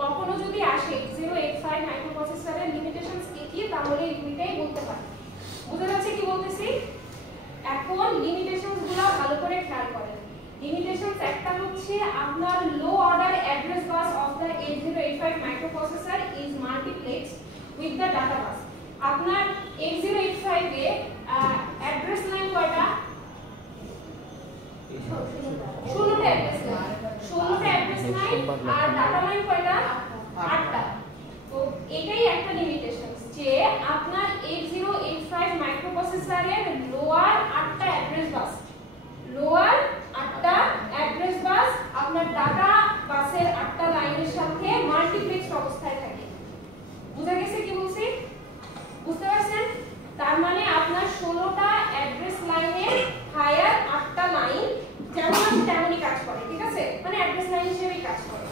কখনো যদি আসে 8085 মাইক্রোপ্রসেসরের লিমিটেশনস কি তাহলে এই দুইটাই বলতে পারি। বুঝা যাচ্ছে কি বলতেছি? এখন লিমিটেশনস গুলো ভালো করে খেয়াল করেন। লিমিটেশনস একটা হচ্ছে আপনার low order address bus of the 8085 microprocessor is multiplexed with the data bus. আপনার 8085 এ অ্যাড্রেস লাইন কয়টা? 16টা অ্যাড্রেস লাইন। 16টা অ্যাড্রেস লাইন আর ডাটা লাইন কয়টা? 8টা। তো এটাই একটা লিমিটেশনস যে আপনার 8085 মাইক্রোপ্রসেসরের লোয়ার 8টা অ্যাড্রেস বাস, লোয়ার 8টা অ্যাড্রেস বাস আপনার ডাটা বাসের 8টা লাইনের সাথে মাল্টিপ্লেক্স অবস্থায় থাকে। বুঝা গেছে কি বলছি? বুঝতে পারছেন? তার মানে আপনার 16টা অ্যাড্রেস লাইনের হায়ার 8টা লাইন যেমন আছে তেমনই কাজ করে, ঠিক আছে? মানে অ্যাড্রেস লাইন হিসেবেই কাজ করে।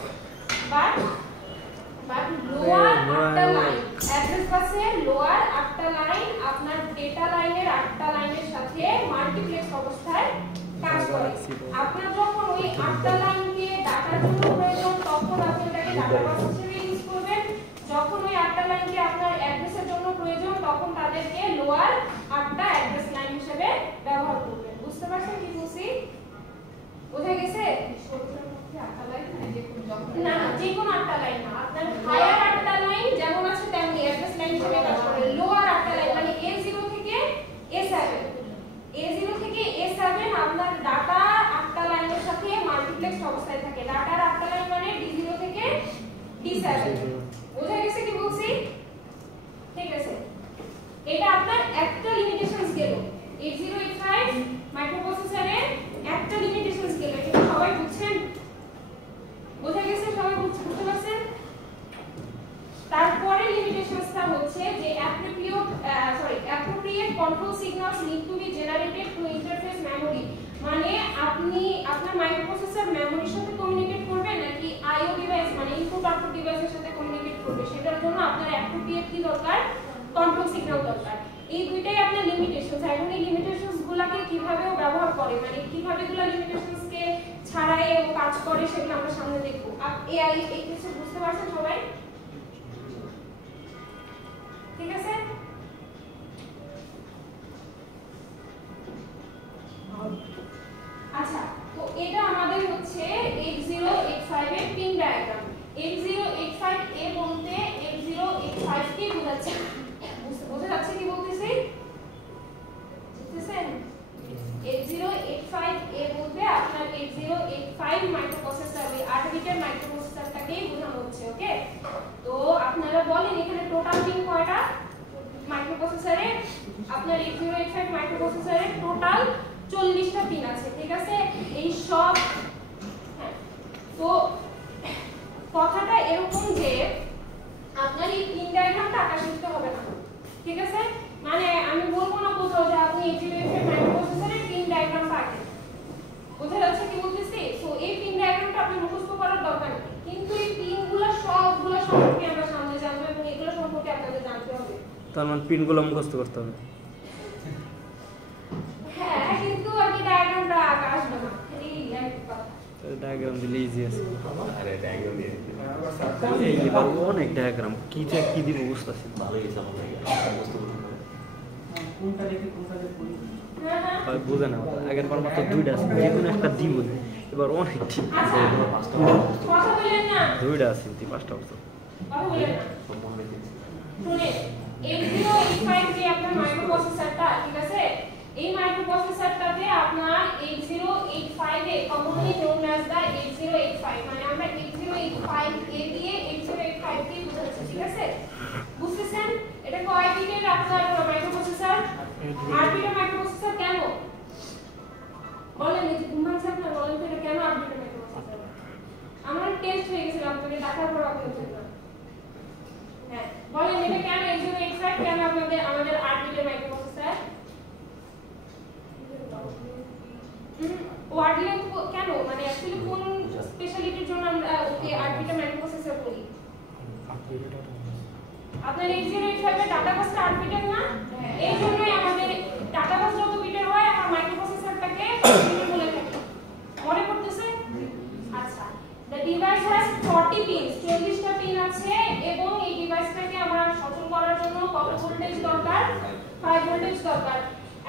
বাট লোয়ার 8টা লাইন অ্যাড্রেস বাসের লোয়ার 8টা লাইন আপনার ডেটা লাইনের 8টা লাইনের সাথে মাল্টিপ্লেক্স অবস্থায় কাজ করে। আপনার যখন ওই 8টা লাইনকে ডাটার জন্য প্রয়োজন তখন আপনি এটাকে ডাটা বাস হিসেবে ইউজ করবেন। যখন ওই 8টা লাইনকে আপনার অ্যাড্রেসের জন্য প্রয়োজন তখন তাদেরকে লোয়ার 8টা অ্যাড্রেস লাইন হিসেবে ব্যবহার করবেন। বুঝতে পারছেন কি বলছি? বোঝা গেছে? না, যে কোনো 8টা লাইন না, আপনার হায়ার 8টা লাইন যেমন আছে তেমনি অ্যাড্রেস লাইন হিসেবে কাজ করে। লোয়ার 8টা লাইন মানে A0 থেকে A7, A0 থেকে A7 আপনার ডাটা 8টা লাইনের সাথে মাল্টিপ্লেক্স অবস্থায় থাকে। ডাটার 8টা লাইন মানে D0 থেকে D7। বোঝা গেছে কি বলছি? ঠিক আছে, এটা আপনার একটা লিমিটেশনস গেল। 8085 মাইক্রোপ্রসেসরের একটা লিমিটেশনস গেল। এটা সবাই বুঝছেন? বোঝা গেছে? সবাই বুঝতে পারছেন? তারপরে লিমিটেশনসটা হচ্ছে যে appropriate control signals need to be generated to interface memory। মানে আপনি আপনার মাইক্রোপ্রসেসর মেমরির সাথে কমিউনিকেট করবে নাকি আইও ডিভাইস মানে ইনপুট আউটপুট ডিভাইসের সাথে কমিউনিকেট করবে, সেটার জন্য আপনার appropriate কি দরকার? কন্ট্রোল সিগন্যাল দরকার। এই দুইটাই আপনার লিমিটেশনস। এখন এই লিমিটেশনস গুলাকে কিভাবে ব্যবহার করে, মানে কিভাবে এগুলা লিমিটেশনস কে ছাড়াই ও কাজ করে সেগুলো আমরা সামনে দেখব। এআই এই কিছু বুঝতে পারছেন সবাই? ঠিক আছে? আচ্ছা, তো এটা আমাদের হচ্ছে 8085 এর পিন ডায়াগ্রাম। 8085 এ বলতে 8085 কে বোঝাচ্ছে। বুঝতে যাচ্ছে কি বলতেছি? বুঝতেছেন? 8085 এ বলতে আপনার 8085 মাইক্রোপ্রসেসর, ওই 8 বিটের মাইক্রোপ্রসেসরটাকেই বোঝানো হচ্ছে। ওকে, তো আপনারা বলেন এখানে টোটাল পিন কয়টা মাইক্রোপ্রসেসরে? আপনার 8085 মাইক্রোপ্রসেসরে টোটাল 40টা পিন আছে, ঠিক আছে? এই সব তো কথাটা এরকম যে আপনার এই পিন ডায়াগ্রামটা আঁকা শিখতে হবে না, ঠিক আছে? মানে আমি বলবো না কোথাও যে আপনি 8085 মাইক্রোপ্রসেসরের পিন ডায়াগ্রামটা আঁকেন। বুঝা যাচ্ছে কি বলতেছি? সো এই পিন ডায়াগ্রামটা আপনি মুখস্থ করার দরকার নেই, কিন্তু এই পিনগুলো সবগুলো সম্পর্কে আমরা সামনে জানবো এবং এগুলো সম্পর্কে আপনাদের জানতে হবে। তার মানে পিনগুলো মুখস্থ করতে হবে? হ্যাঁ, কিন্তু আর কি ডায়াগ্রামটা আঁকা আসবে না, এই একটা কথা। ডায়াগ্রাম দিলে ইজি আছে। আরে ডায়াগ্রাম দিয়ে এই এবার অনেক ডায়াগ্রাম কি যে কি দিব বুঝতাছি। ভালো হয়েছে আমার লাগে বুঝতে পারলাম কোনটা দেখে কোনটা দেখে ভাই বুঝে না, আগের বার মাত্র 2টা আছে, যে কোনো একটা দিব, এবার অনেক ঠিক আচ্ছা, কথা বলেন না, 2টা আছে, 5টা আছে। কথা বলেন না। সম্পূর্ণ দেখছি শুনে 8085 যে আপনার মাইক্রোপ্রসেসরটা, ঠিক আছে? এই মাইক্রোপ্রসেসরটাতে আপনার 8085 এ কমনলি নোন অ্যাজ দা 8085, মানে আমরা 8085 এ দিয়ে 8085 কে বোঝাচ্ছি, ঠিক আছে? বুঝতেছেন? এটা কয় বিটের আপনার মাইক্রোপ্রসেসর? 8 বিটের মাইক্রোপ্রসেসর। কেন বলেন? এই যে ঘুমাচ্ছে আপনার, বলেন তো এটা কেন 8 বিটের মাইক্রোপ্রসেসর? আমার টেস্ট হয়ে গেছিল, আপনাকে দেখার পর আপনি বলছেন। হ্যাঁ, বলেন এটা কেন 8085 কেন আমাদের 8 বিটের মাইক্রোপ্রসেসর? ওয়ার্ডলেন কেন, মানে অ্যাকচুয়ালি কোন স্পেশালিটির জন্য আমরা ওকে 8 বিটের মাইক্রোপ্রসেসর বলি? আপনার 8085 এর ডাটা বাসটা 8 বিটের না, এই জন্যই আমাদের ডাটা বাস যত বিটের হয় আমরা মাইক্রোপ্রসেসরটাকে 8 বিটের বলে থাকি। মনে পড়তেছে? আচ্ছা, the device has 40 pins, 40টা pin আছে এবং এই ডিভাইসটাকে আমরা সচল করার জন্য কত ভোল্টেজ দরকার? 5 ভোল্টেজ দরকার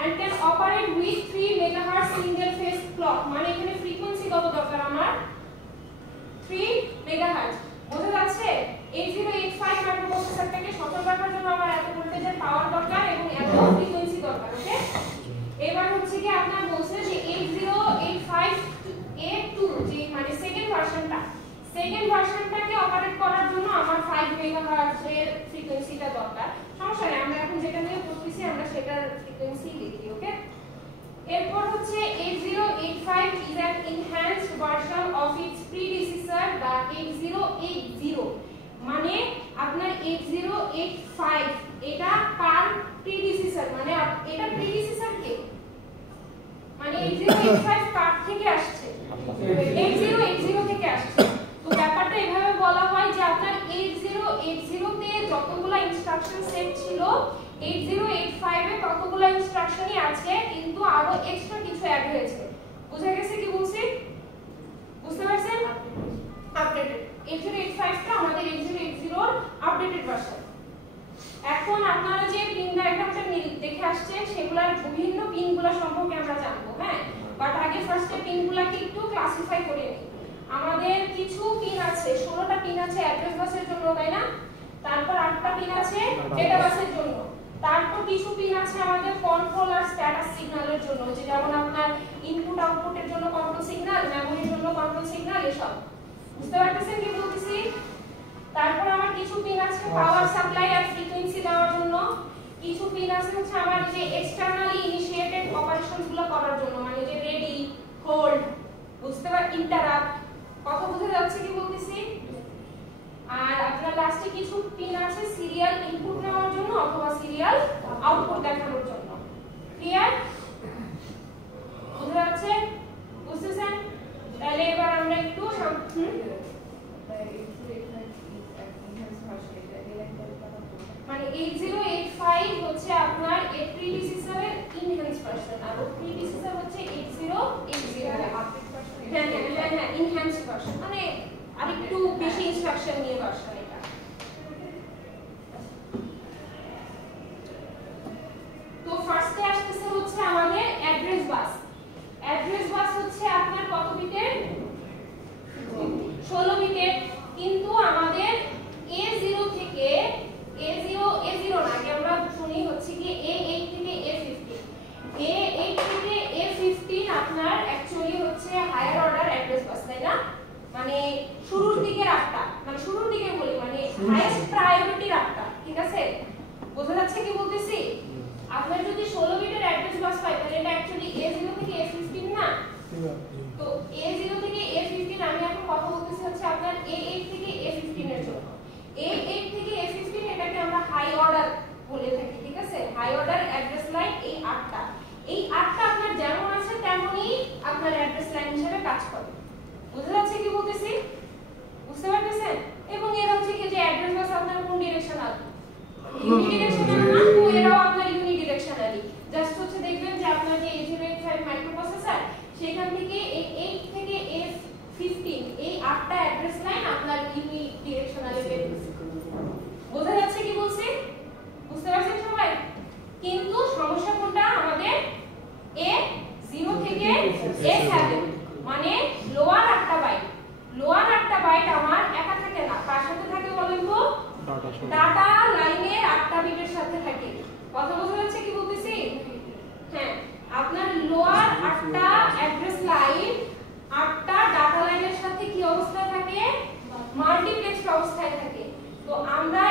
and can operate with 3 megahertz single phase clock মানে এখানে ফ্রিকোয়েন্সি কত দরকার আমার 3 মেগাহার্টজ বোঝা যাচ্ছে 8085 মাইক্রোপ্রসেসরটাকে সচল রাখার জন্য আমার এত ভোল্টেজের পাওয়ার দরকার এবং এত ফ্রিকোয়েন্সি দরকার ওকে এবার হচ্ছে কি আপনার বলছে যে 8085A2 যে মানে সেকেন্ড ভার্সনটাকে অপারেট করার জন্য আমার 5 মেগাহার্টজ এর ফ্রিকোয়েন্সিটা দরকার সমস্যা নেই আমরা এখন যেটা নিয়ে পড়তেছি আমরা সেটার ফ্রিকোয়েন্সি লিখি ওকে এরপর হচ্ছে 8085 is an enhanced version of its predecessor the 8080 মানে আপনার 8085 এটা কার predecessor মানে এটা predecessor কে মানে 8085 কার থেকে আসছে 8080 থেকে আসছে তো ব্যাপারটা এভাবে বলা হয় যে আপনার 8080 তে যতগুলো ইনস্ট্রাকশন সেট ছিল 8085 এ ততগুলো ইনস্ট্রাকশনই আছে কিন্তু আরো এক্সট্রা কিছু অ্যাড হয়েছে বুঝা গেছে কি বলছি বুঝতে পারছেন আপডেটেড 8085 টা আমাদের 8080 এর আপডেটেড ভার্সন এখন আপনারা যে পিন ডায়াগ্রামটা দেখে আসছেন সেগুলোর বিভিন্ন পিনগুলো সম্পর্কে আমরা জানবো হ্যাঁ বাট আগে ফার্স্টে পিনগুলোকে একটু ক্লাসিফাই করে নিই আমাদের কিছু পিন আছে 16টা পিন আছে অ্যাড্রেস বাসের জন্য তাই না তারপর 8টা পিন আছে ডেটা বাসের জন্য তারপর কিছু পিন আছে আমাদের কন্ট্রোল আর স্ট্যাটাস সিগন্যালের জন্য যে যেমন আপনার ইনপুট আউটপুটের জন্য কন্ট্রোল সিগন্যাল মেমোরির জন্য কন্ট্রোল সিগন্যাল এসব বুঝতে পারতেছেন কি বলতেছি তারপর আমার কিছু পিন আছে পাওয়ার সাপ্লাই আর ফ্রিকোয়েন্সি দেওয়ার জন্য কিছু পিন আছে হচ্ছে আমার যে এক্সটারনালি ইনিশিয়েটেড অপারেশনস গুলো করার জন্য মানে যে রেডি হোল্ড বুঝতে পার ইন্টারাপ্ট কথা বুঝা যাচ্ছে কি বলতেছি আর আপনার লাস্টে কিছু পিন আছে সিরিয়াল ইনপুট নেওয়ার জন্য অথবা সিরিয়াল আউটপুট দেখানোর জন্য ক্লিয়ার বুঝা যাচ্ছে বুঝতেছেন তাহলে এবার আমরা একটু মানে 8085 হচ্ছে আপনার এর প্রিডিসেসরের ইনহ্যান্স ভার্সন আর ওর প্রিডিসেসর হচ্ছে 8080 হ্যাঁ ইনহ্যান্স ভার্সন মানে আরেকটু বেশি ইনস্ট্রাকশন নিয়ে ভার্সন এটা তো ফার্স্টে আসছে হচ্ছে আমাদের অ্যাড্রেস বাস হচ্ছে আপনার কত বিটের 16 বিটের কিন্তু আমাদের A0 থেকে A0 না আগে আমরা শুনি হচ্ছে কি A8 থেকে A15 থেকে A15 আপনার অ্যাকচুয়ালি হচ্ছে হায়ার অর্ডার অ্যাড্রেস বাস তাই না মানে শুরুর দিকের আটটা মানে শুরুর দিকে বলি মানে হাইয়েস্ট প্রায়োরিটি আটটা ঠিক আছে বোঝা যাচ্ছে কি বলতেছি আপনার যদি 16 বিটের অ্যাড্রেস বাস হয় তাহলে এটা অ্যাকচুয়ালি A0 থেকে A15 না তো A0 থেকে A15 আমি এখন কথা বলতেছি হচ্ছে আপনার A8 থেকে A15 এর জন্য A8 থেকে A15 এটাকে আমরা হাই অর্ডার বলে থাকি ঠিক আছে হাই অর্ডার অ্যাড্রেস লাইন এই আটটা আপনার যেমন আছে তেমনই আপনার অ্যাড্রেস লাইন হিসেবে কাজ করে বুঝা যাচ্ছে কি বলতেছি বুঝতে পারতেছেন এবং এর হচ্ছে কি যে অ্যাড্রেস বাস আপনার কোন ডিরেকশনাল ইউনিডিরেকশনাল না তো এরাও আপনার ইউনিডিরেকশনালি জাস্ট হচ্ছে দেখবেন যে আপনার যে 8085 মাইক্রোপ্রসেসর সেখান থেকে এই 8 থেকে F15 এই আটটা অ্যাড্রেস লাইন আপনার ইউনিডিরেকশনালি বেরিয়েছে বোঝা যাচ্ছে কি বলছি বুঝতে পারছেন সবাই কিন্তু সমস্যা কোনটা আমাদের A0 থেকে A7 মানে লোয়ার 8টা বাইট আমার একা থাকে না কার সাথে থাকে বলেন তো ডাটা লাইনের 8টা বিটের সাথে থাকে কথা বোঝা যাচ্ছে কি বলতেছি হ্যাঁ আপনার লোয়ার 8টা অ্যাড্রেস লাইন 8টা ডাটা লাইনের সাথে কি অবস্থায় থাকে মাল্টিপ্লেক্সড অবস্থায় থাকে তো আমরা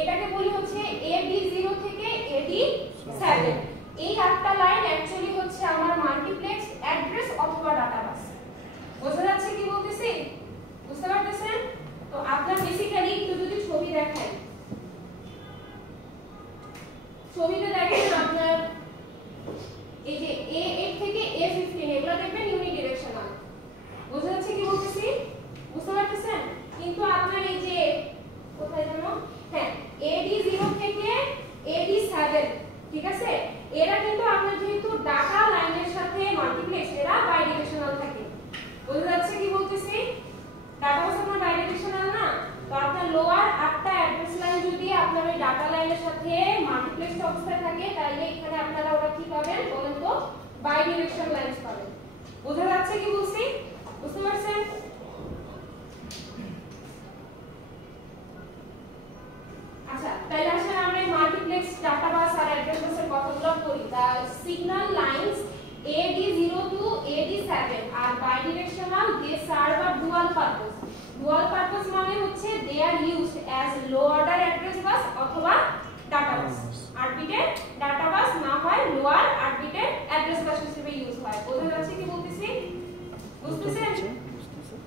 এটাকে বলি হচ্ছে AB0 থেকে AD7 এই 8টা লাইন অ্যাকচুয়ালি হচ্ছে আমার মাল্টিপ্লেক্স অ্যাড্রেস অথবা ডাটা বাস বোঝা যাচ্ছে কি বলতেছি বুঝতে পারতেছেন তো আপনার বেসিক্যালি একটু যদি ছবি দেখাই ছবিতে দেখেন আপনার এই যে A8 থেকে A15 এগুলো দেখবেন ইউনিডিরেকশনাল বোঝা যাচ্ছে কি বলতেছি বুঝতে পারতেছেন কিন্তু আপনার এই যে কোথায় জানো হ্যাঁ AD0 থেকে AD7 ঠিক আছে এরা কিন্তু আপনার যেহেতু ডাটা লাইনের সাথে মাল্টিপ্লেক্স এরা বাইডিরেকশনাল থাকে বোঝা যাচ্ছে কি বলতেছি ডাটা বাস আপনার বাইডিরেকশনাল না তো আপনার লোয়ার 8টা অ্যাড্রেস লাইন যদি আপনার ওই ডাটা লাইনের সাথে মাল্টিপ্লেক্স মাল্টিপ্লেক্স অবস্থায় থাকে তাহলে এখানে আপনারা ওরা কি পাবেন বলেন তো বাই ডিরেকশন লাইনস পাবেন বোঝা যাচ্ছে কি বলছি বুঝতে পারছেন আচ্ছা তাহলে আসলে আমরা এই মাল্টিপ্লেক্স ডাটা বাস আর অ্যাড্রেস বাসের কথাগুলো করি the signal lines AD0 to AD7 are bidirectional they serve a dual purpose মানে হচ্ছে they are used as low order address bus অথবা data bus 8 বিটের data bus না হয় lower 8 বিটের address bus হিসেবে ইউজ হয় বোঝা যাচ্ছে কি বলতেছি বুঝতেছেন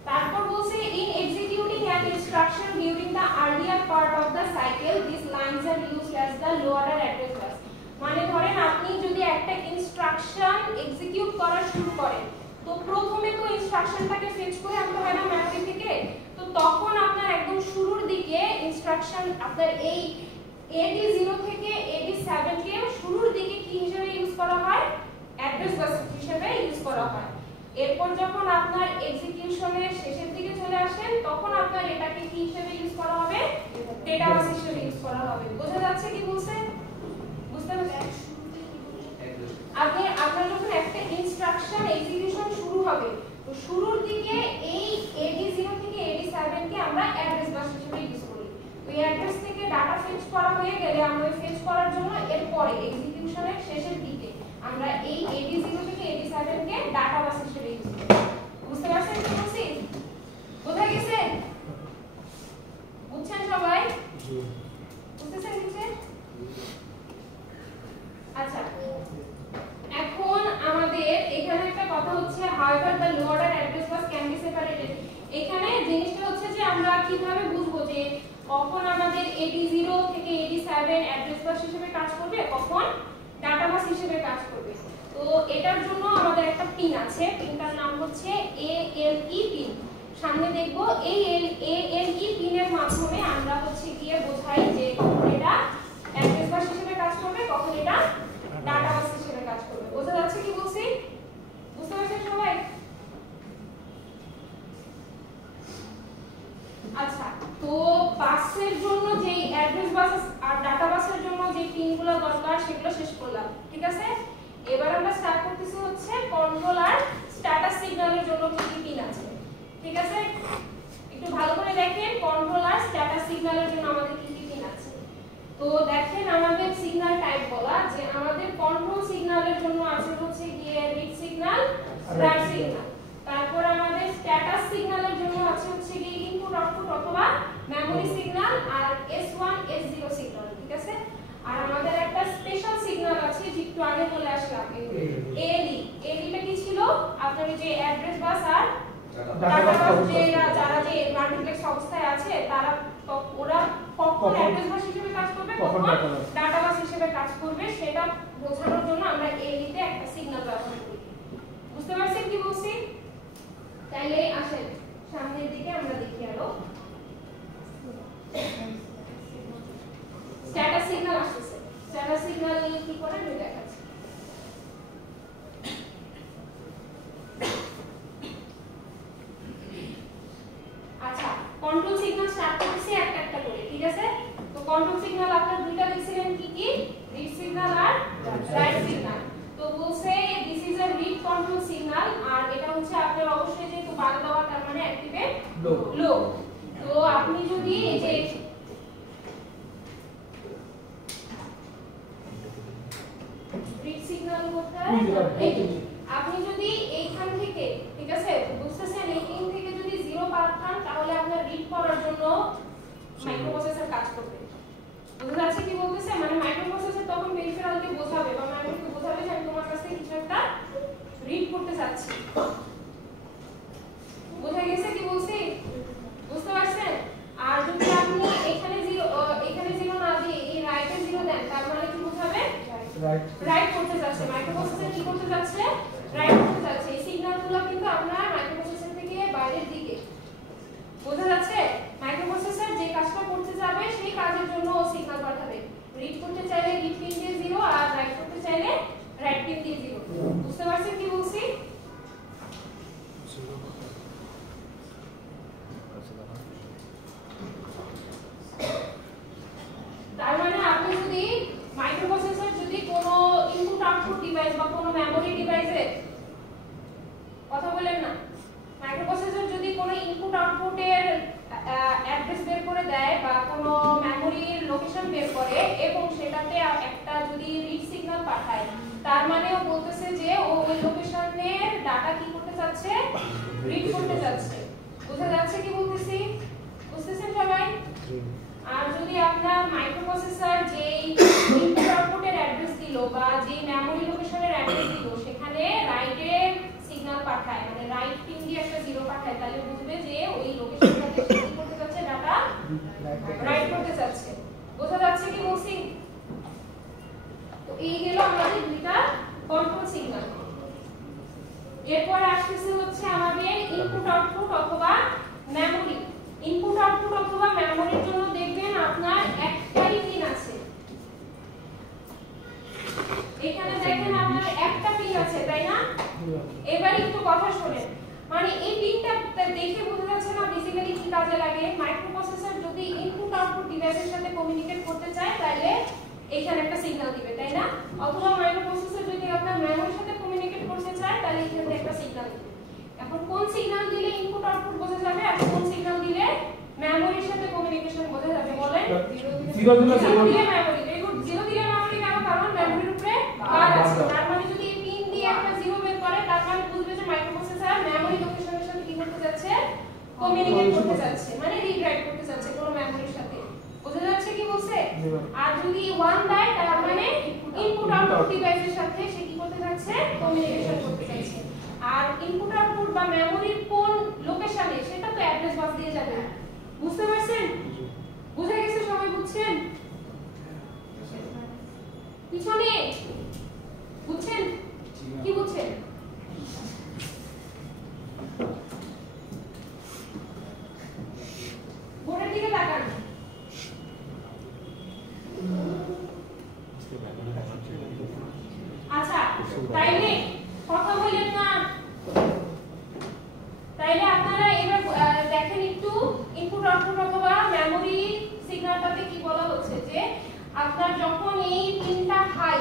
তারপর বলছে in executing an instruction during the earlier part of the cycle these lines are used as the low order address bus মানে ধরেন আপনি যদি একটা ইনস্ট্রাকশন এক্সিকিউট করা শুরু করেন তো প্রথমে তো ইনস্ট্রাকশনটাকে ফেচ করে আনতে হয় না মেমরি থেকে তো তখন আপনার একদম শুরুর দিকে ইনস্ট্রাকশন আপনার এই AD0 থেকে AD7 কে শুরুর দিকে কি হিসেবে ইউজ করা হয় অ্যাড্রেস বাস হিসেবে ইউজ করা হয় এরপর যখন আপনার এক্সিকিউশনের শেষের দিকে চলে আসেন তখন আপনার এটাকে কি হিসেবে ইউজ করা হবে ডেটা বাস হিসেবে ইউজ করা হবে বোঝা যাচ্ছে কি বলছেন বুঝতে পারছেন আপনার যখন একটা ইনস্ট্রাকশন এক্সিকিউশন শুরু হবে তো শুরুর দিকে এই AD0 থেকে AD7 কে আমরা অ্যাড্রেস বাস হিসেবে ইউজ করি তো এই অ্যাড্রেস থেকে ডাটা ফেচ করা হয়ে গেলে আমরা ফেচ করার জন্য এরপরে এক্সিকিউশনের শেষের দিকে আমরা এই AD0 থেকে AD7 কে ডাটা বাস হিসেবে ইউজ করি বুঝতে পারছেন কি বলছি বোঝা গেছে বুঝছেন সবাই বুঝতেছেন কিছু আচ্ছা এখন আমাদের এখানে একটা কথা হচ্ছে however the low order address bus can be separated এখানে জিনিসটা হচ্ছে যে আমরা কিভাবে বুঝবো যে কখন আমাদের AD0 থেকে AD7 অ্যাড্রেস বাস হিসেবে কাজ করবে কখন ডাটা বাস হিসেবে কাজ করবে তো এটার জন্য আমাদের একটা পিন আছে পিনটার নাম হচ্ছে ALE পিন সামনে দেখব এই ALE পিনের মাধ্যমে আমরা হচ্ছে গিয়ে বোঝাই যে কখন এটা অ্যাড্রেস বাস হিসেবে কাজ করবে কখন এটা ডাটা বাস হিসেবে কাজ করবে বোঝা যাচ্ছে কি বলছি বুঝতে পারছেন সবাই আচ্ছা তো বাসের জন্য যে অ্যাড্রেস বাস আর ডাটা বাসের জন্য যে পিনগুলো দরকার সেগুলো শেষ করলাম ঠিক আছে এবার আমরা স্টার্ট করতেছি হচ্ছে কন্ট্রোলার স্ট্যাটাস সিগন্যালের জন্য কি কি পিন আছে ঠিক আছে একটু ভালো করে দেখেন কন্ট্রোলার স্ট্যাটাস সিগন্যালের জন্য আমাদের কি কি পিন আছে তো দেখেন আমাদের সিগন্যাল টাইপ বলা যে আমাদের কন্ট্রোল সিগন্যালের জন্য আছে হচ্ছে গিয়ে রিড সিগন্যাল রাইট সিগন্যাল তারপর আমাদের স্ট্যাটাস সিগন্যালের জন্য আছে হচ্ছে গিয়ে ইনপুট আউটপুট অথবা মেমরি সিগন্যাল আর S1 S0 সিগন্যাল ঠিক আছে আর আমাদের একটা স্পেশাল সিগন্যাল আছে যে একটু আগে বলে আসলাম ALE টা কি ছিল আপনার যে অ্যাড্রেস বাস আর ডাটা বাস যারা যে মাল্টিপ্লেক্স অবস্থায় আছে তারা ওরা কখন অ্যাড্রেস বাস হিসেবে কাজ করবে কখন ডাটা বাস হিসেবে কাজ করবে সেটা বোঝানোর জন্য আমরা ALE তে একটা সিগন্যাল ব্যবহার করি বুঝতে পারছেন কি বলছি তাহলে আসেন সামনের দিকে আমরা দেখি আরো স্ট্যাটাস সিগন্যাল আসছে স্ট্যাটাস সিগন্যাল কি করে আমি দেখাচ্ছি আচ্ছা কন্ট্রোল সিগন্যাল স্টার্ট করতেছি একটা একটা করে ঠিক আছে তো কন্ট্রোল সিগন্যাল আপনারা দুইটা লিখছিলেন কি কি রিড সিগন্যাল আর রাইট সিগন্যাল তো বলছে this is a read control signal আর এটা হচ্ছে আপনার অবশ্যই যেহেতু বাড়া দেওয়া তার মানে অ্যাক্টিভেট লো তো আপনি যদি এই যে রিড সিগন্যাল কোথায় আপনি যদি এইখান থেকে ঠিক আছে বুঝতেছেন এই পিন থেকে যদি 0 পাঠান তাহলে আপনার রিড করার জন্য মাইক্রোপ্রসেসর কাজ করবে বুঝা যাচ্ছে কি বলতেছে মানে মাইক্রোপ্রসেসর তখন পেরিফেরালকে বোঝাবে বা মেমরিকে বোঝাবে যে আমি তোমার কাছ থেকে কিছু একটা রিড করতে যাচ্ছি বোঝা গেছে কি বলছি বুঝতে পারছেন আর যদি আপনি এখানে 0 না দিয়ে এই রাইটে 0 দেন তার মানে কি বোঝাবে রাইট করতে যাচ্ছে মাইক্রোপ্রসেসর কি করতে যাচ্ছে রাইট করতে যাচ্ছে এই সিগন্যালগুলো কিন্তু আপনার মাইক্রোপ্রসেসর থেকে বাইরের দিকে বোঝা যাচ্ছে মাইক্রোপ্রসেসর যে কাজটা করতে যাবে সেই কাজের জন্য ও সিগন্যাল পাঠাবে রিড করতে চাইলে রিড পিন দিয়ে 0 আর রাইট করতে চাইলে রাইট পিন দিয়ে 0 বুঝতে পারছেন কি বলছি তার মানে আপনি যদি মাইক্রোপ্রসেসর ডিভাইস বা কোনো মেমোরি ডিভাইসে কথা বলেন না মাইক্রোপ্রসেসর যদি কোনো ইনপুট আউটপুটের অ্যাড্রেস বের করে দেয় বা কোনো মেমোরির লোকেশন বের করে এবং সেটাতে একটা যদি রিড সিগন্যাল পাঠায় তার মানে ও বলতেছে যে ও ওই লোকেশনের ডাটা কি করতে যাচ্ছে রিড করতে যাচ্ছে বোঝা যাচ্ছে কি বলতেছি বুঝতেছেন সবাই আর যদি আপনার মাইক্রোপ্রসেসর যেই ইনপুট আউটপুটের অ্যাড্রেস দিল বা যে মেমোরি লোকেশনের অ্যাড্রেস দিল সেখানে রাইটের সিগন্যাল পাঠায় মানে রাইট পিন দিয়ে একটা জিরো পাঠায় তাহলে বুঝবে যে ওই লোকেশনটাতে সে কি করতে যাচ্ছে ডাটা রাইট করতে যাচ্ছে বোঝা যাচ্ছে কি বলছি তো এই গেল আমাদের দুইটা কন্ট্রোল সিগন্যাল এরপর আসছে হচ্ছে আমাদের ইনপুট আউটপুট অথবা মেমোরি ইনপুট আউটপুট অথবা মেমোরির জন্য দেখবেন আপনার একটাই পিন আছে এখানে দেখেন আপনার একটা পিন আছে তাই না এবার একটু কথা শুনেন মানে এই পিনটা দেখে বোঝা যাচ্ছে না বেসিক্যালি কি কাজে লাগে মাইক্রোপ্রসেসর যদি ইনপুট আউটপুট ডিভাইসের সাথে কমিউনিকেট করতে চায় তাহলে এখানে একটা সিগন্যাল দিবে তাই না অথবা মাইক্রোপ্রসেসর যদি আপনার মেমোরির সাথে কমিউনিকেট করতে চায় তাহলে এখানে একটা সিগন্যাল দিবে এখন কোন সিগন্যাল দিলে ইনপুট আউটপুট বোঝা যাবে আর কোন সিগন্যাল দিলে মেমোরির সাথে কমিউনিকেশন বোঝা যাবে বলেন জিরো দিলে মেমোরি ভেরি গুড জিরো দিলে মেমোরি কেন কারণ মেমোরির উপরে বার আছে তার মানে যদি এই পিন দিয়ে একটা জিরো বের করে তার মানে বুঝবে যে মাইক্রোপ্রসেসর মেমোরি লোকেশনের সাথে কি করতে যাচ্ছে কমিউনিকেট করতে যাচ্ছে মানে রিড রাইট করতে যাচ্ছে কোন মেমোরির সাথে বোঝা যাচ্ছে কি বলছে আর যদি 1 দেয় তার মানে ইনপুট আউটপুট ডিভাইসের সাথে সে কি করতে যাচ্ছে কমিউনিকেশন করতে যাচ্ছে আর ইনপুট আউটপুট বা মেমোরির কোন লোকেশনে সেটা তো অ্যাড্রেস বাস দিয়ে যাবে বুঝতে পারছেন বুঝা গেছে সবাই বুঝছেন পিছনে বুঝছেন কি বুঝছেন বোর্ডের দিকে তাকান আচ্ছা তাইলে কথা বলেন না তাইলে আপনারা এবার দেখেন একটু ইনপুট আউটপুট অথবা মেমোরি সিগন্যালটাতে কি বলা হচ্ছে যে আপনার যখন এই পিনটা high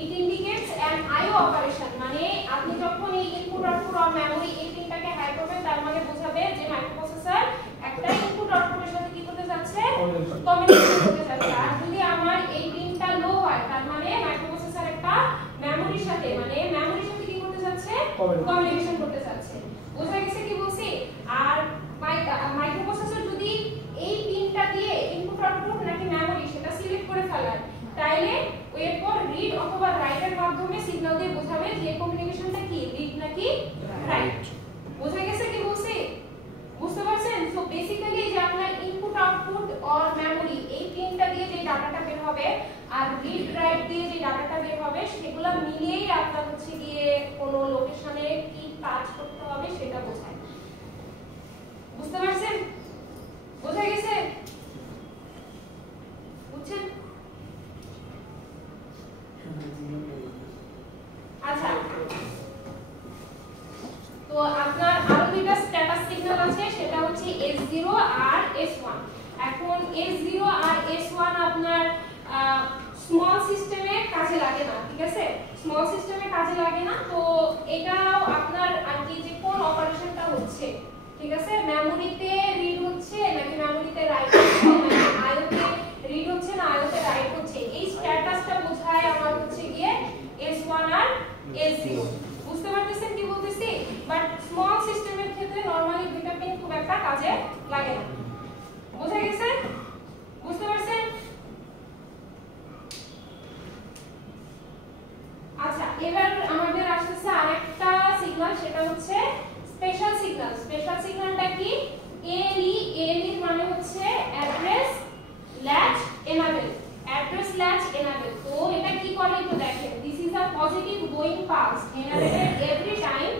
it indicates an IO operation মানে আপনি যখন এই ইনপুট আউটপুট আর মেমোরি এই পিনটাকে হাই করবেন তার মানে বোঝাবে যে মাইক্রোপ্রসেসর একটা ইনপুট আউটপুটের সাথে কি করতে যাচ্ছে কমিউনিকেট করতে যাচ্ছে আর যদি আমার এই পিনটা লো হয় তার মানে মাইক্রোপ্রসেসর একটা মেমোরির সাথে মানে মেমোরির সাথে কি করতে যাচ্ছে কমিউনিকেশন করতে যাচ্ছে বোঝা গেছে কি বলছি আর মাইক্রোপ্রসেসর যদি এই পিনটা দিয়ে ইনপুট আউটপুট নাকি মেমোরি সেটা সিলেক্ট করে ফেলায় তাইলে এরপর রিড অথবা রাইটের মাধ্যমে সিগন্যাল দিয়ে বোঝাবে যে কমিউনিকেশনটা কি রিড নাকি রাইট বোঝা গেছে কি বলছি বুঝতে পারছেন সো বেসিক্যালি যে আপনার ইনপুট আউটপুট অর মেমোরি এই তিনটা দিয়ে যে ডাটাটা বের হবে আর রিড রাইট দিয়ে যে ডাটাটা বের হবে সেগুলো মিলিয়েই আপনার হচ্ছে গিয়ে কোন লোকেশনে কি কাজ করতে হবে সেটা বোঝায় বুঝতে পারছেন বোঝা গেছে বুঝছেন আচ্ছা তো আপনার আরো দুইটা স্ট্যাটাস সিগন্যাল আছে সেটা হচ্ছে S0 আর S1 এখন S0 আর S1 আপনার স্মল সিস্টেমে কাজে লাগে না ঠিক আছে স্মল সিস্টেমে কাজে লাগে না তো এটাও আপনার আর কি যে কোন অপারেশনটা হচ্ছে ঠিক আছে মেমোরিতে রিড হচ্ছে নাকি মেমোরিতে রাইট হচ্ছে নাকি আইওতে রিড হচ্ছে না আইওতে রাইট হচ্ছে এই স্ট্যাটাসটা বোঝায় আমার হচ্ছে গিয়ে S1 আর S0 বুঝতে পারতেছেন কি বলতেছি বাট স্মল সিস্টেমের ক্ষেত্রে নরমালি দুইটা পিন খুব একটা কাজে লাগে না বোঝা গেছে বুঝতে পারছেন আচ্ছা এবার আমাদের আসছে আরেকটা সিগন্যাল সেটা হচ্ছে স্পেশাল সিগন্যাল স্পেশাল সিগন্যালটা কি ALE এর মানে হচ্ছে address latch enable address latch enable তো এটা কি করে একটু দেখেন this is a positive going pulse generated every time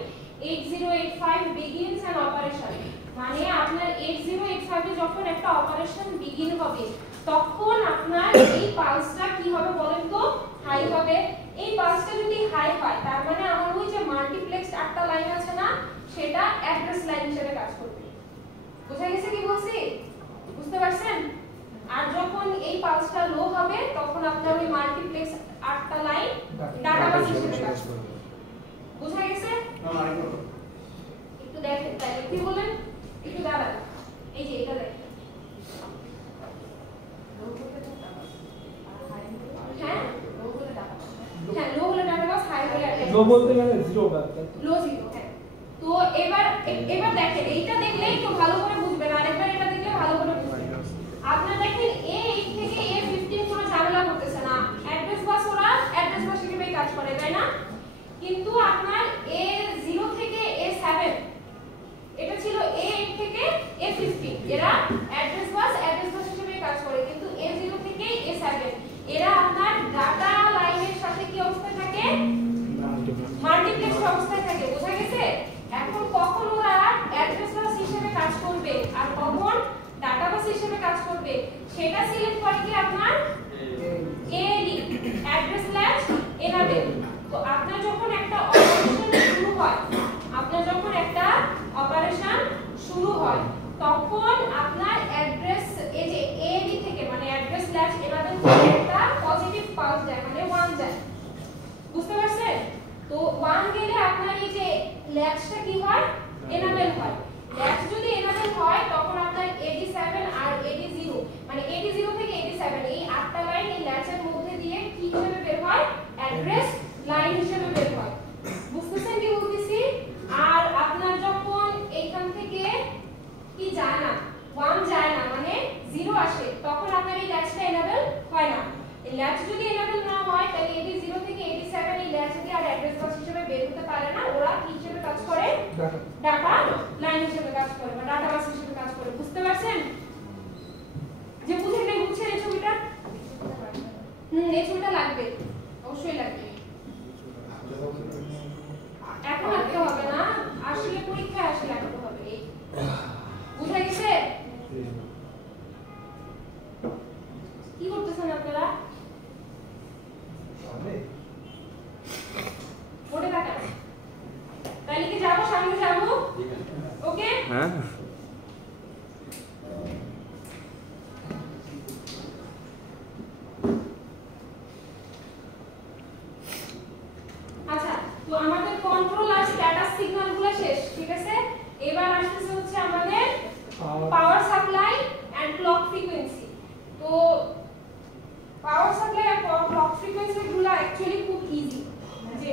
8085 begins an operation মানে আপনার 8085 এ যখন একটা অপারেশন বিগিন হবে তখন আপনার এই পালসটা কি হবে বলেন তো হাই হবে এই পালসটা যদি হাই হয় তার মানে আমার ওই যে মাল্টিপ্লেক্সড আটটা লাইন আছে না সেটা অ্যাড্রেস লাইন হিসেবে কাজ করবে বুঝা গেছে কি বলছি বুঝতে পারছেন আর যখন এই পালসটা লো হবে তখন আপনার ওই মাল্টিপ্লেক্স 8টা লাইন ডাটা বাস হিসেবে কাজ করবে। বুঝা গেছে? একটু দেখেন তাহলে কি বলেন, একটু দাঁড়ান, এই যে এটা দেখেন, হ্যাঁ লো হলে ডাটা বাস, হাই হলে লো বলতে গেলে জিরো বাদ, লো জিরো। হ্যাঁ, তো এবার দেখেন এইটা দেখলে একটু ভালো করে বুঝবেন, আরেকবার এটা দেখলে ভালো করে বুঝবেন। আপনারা দেখেন A8 থেকে A15 কোনো ঝামেলা করতেছে না, অ্যাড্রেস বাস ওরা অ্যাড্রেস বাস হিসেবেই কাজ করে, তাই না? কিন্তু আপনার A0 থেকে A7 এটা ছিল A8 থেকে A15, এরা অ্যাড্রেস বাস হিসেবেই কাজ করে, কিন্তু A0 থেকে A7 এরা আপনার ডাটা লাইনের সাথে কি অবস্থায় থাকে? মাল্টিপ্লেক্স অবস্থায় থাকে। বোঝা গেছে? এখন কখন ওরা অ্যাড্রেস বাস হিসেবে কাজ করবে আর কখন ডাটা বাস হিসেবে কাজ করবে সেটা সিলেক্ট করে কি আপনার ALE, অ্যাড্রেস ল্যাচ এনাবেল। তো আপনার যখন একটা অপারেশন শুরু হয় তখন আপনার অ্যাড্রেস এই যে ALE থেকে মানে অ্যাড্রেস ল্যাচ এনাবেল থেকে একটা পজিটিভ পালস যায়, মানে 1 যায়। বুঝতে পারছেন? তো 1 গেলে আপনার এই যে ল্যাচটা কি হয়? এনাবেল হয়। ল্যাচ যদি এনাবেল হয় তখন আপনার AD7 আর AD0 মানে AD0 থেকে AD7 এই 8টা লাইন এই ল্যাচের মধ্যে দিয়ে কি হিসেবে বের হয়? অ্যাড্রেস লাইন হিসেবে বের হয়। বুঝতেছেন কি বলতেছি? আর আপনার যখন এইখান থেকে কি যায় না, 1 যায় না মানে 0 আসে, তখন আপনার এই ল্যাচটা এনাবেল হয় না। এই ল্যাচ যদি এনাবেল না হয় তাহলে AD0 থেকে AD7 এই ল্যাচ দিয়ে আর অ্যাড্রেস বাস হিসেবে বের হতে পারে না, ওরা কি হিসেবে কাজ করে? ডাটা লাইন হিসেবে কাজ করে বা ডাটা বাস হিসেবে কাজ করে। বুঝতে পারছেন? যে বুঝেন না বুঝছেন এই ছবিটা? এই ছবিটা লাগবে, অবশ্যই লাগবে। এখন লাগতে হবে না, আসলে পরীক্ষায় আসলে লাগতে হবে। বুঝা গেছে? কি করতেছেন আপনারা? মোটে টাকা তাহলে কি যাবো, সামনে যাবো? ওকে, হ্যাঁ আচ্ছা। তো আমাদের কন্ট্রোল আর স্ট্যাটাস সিগন্যালগুলো শেষ, ঠিক আছে? এবার আসছে হচ্ছে আমাদের power supply and clock frequency. তো পাওয়ার সাপ্লাই আর ক্লক ফ্রিকোয়েন্সি গুলো অ্যাকচুয়ালি খুব ইজি। যে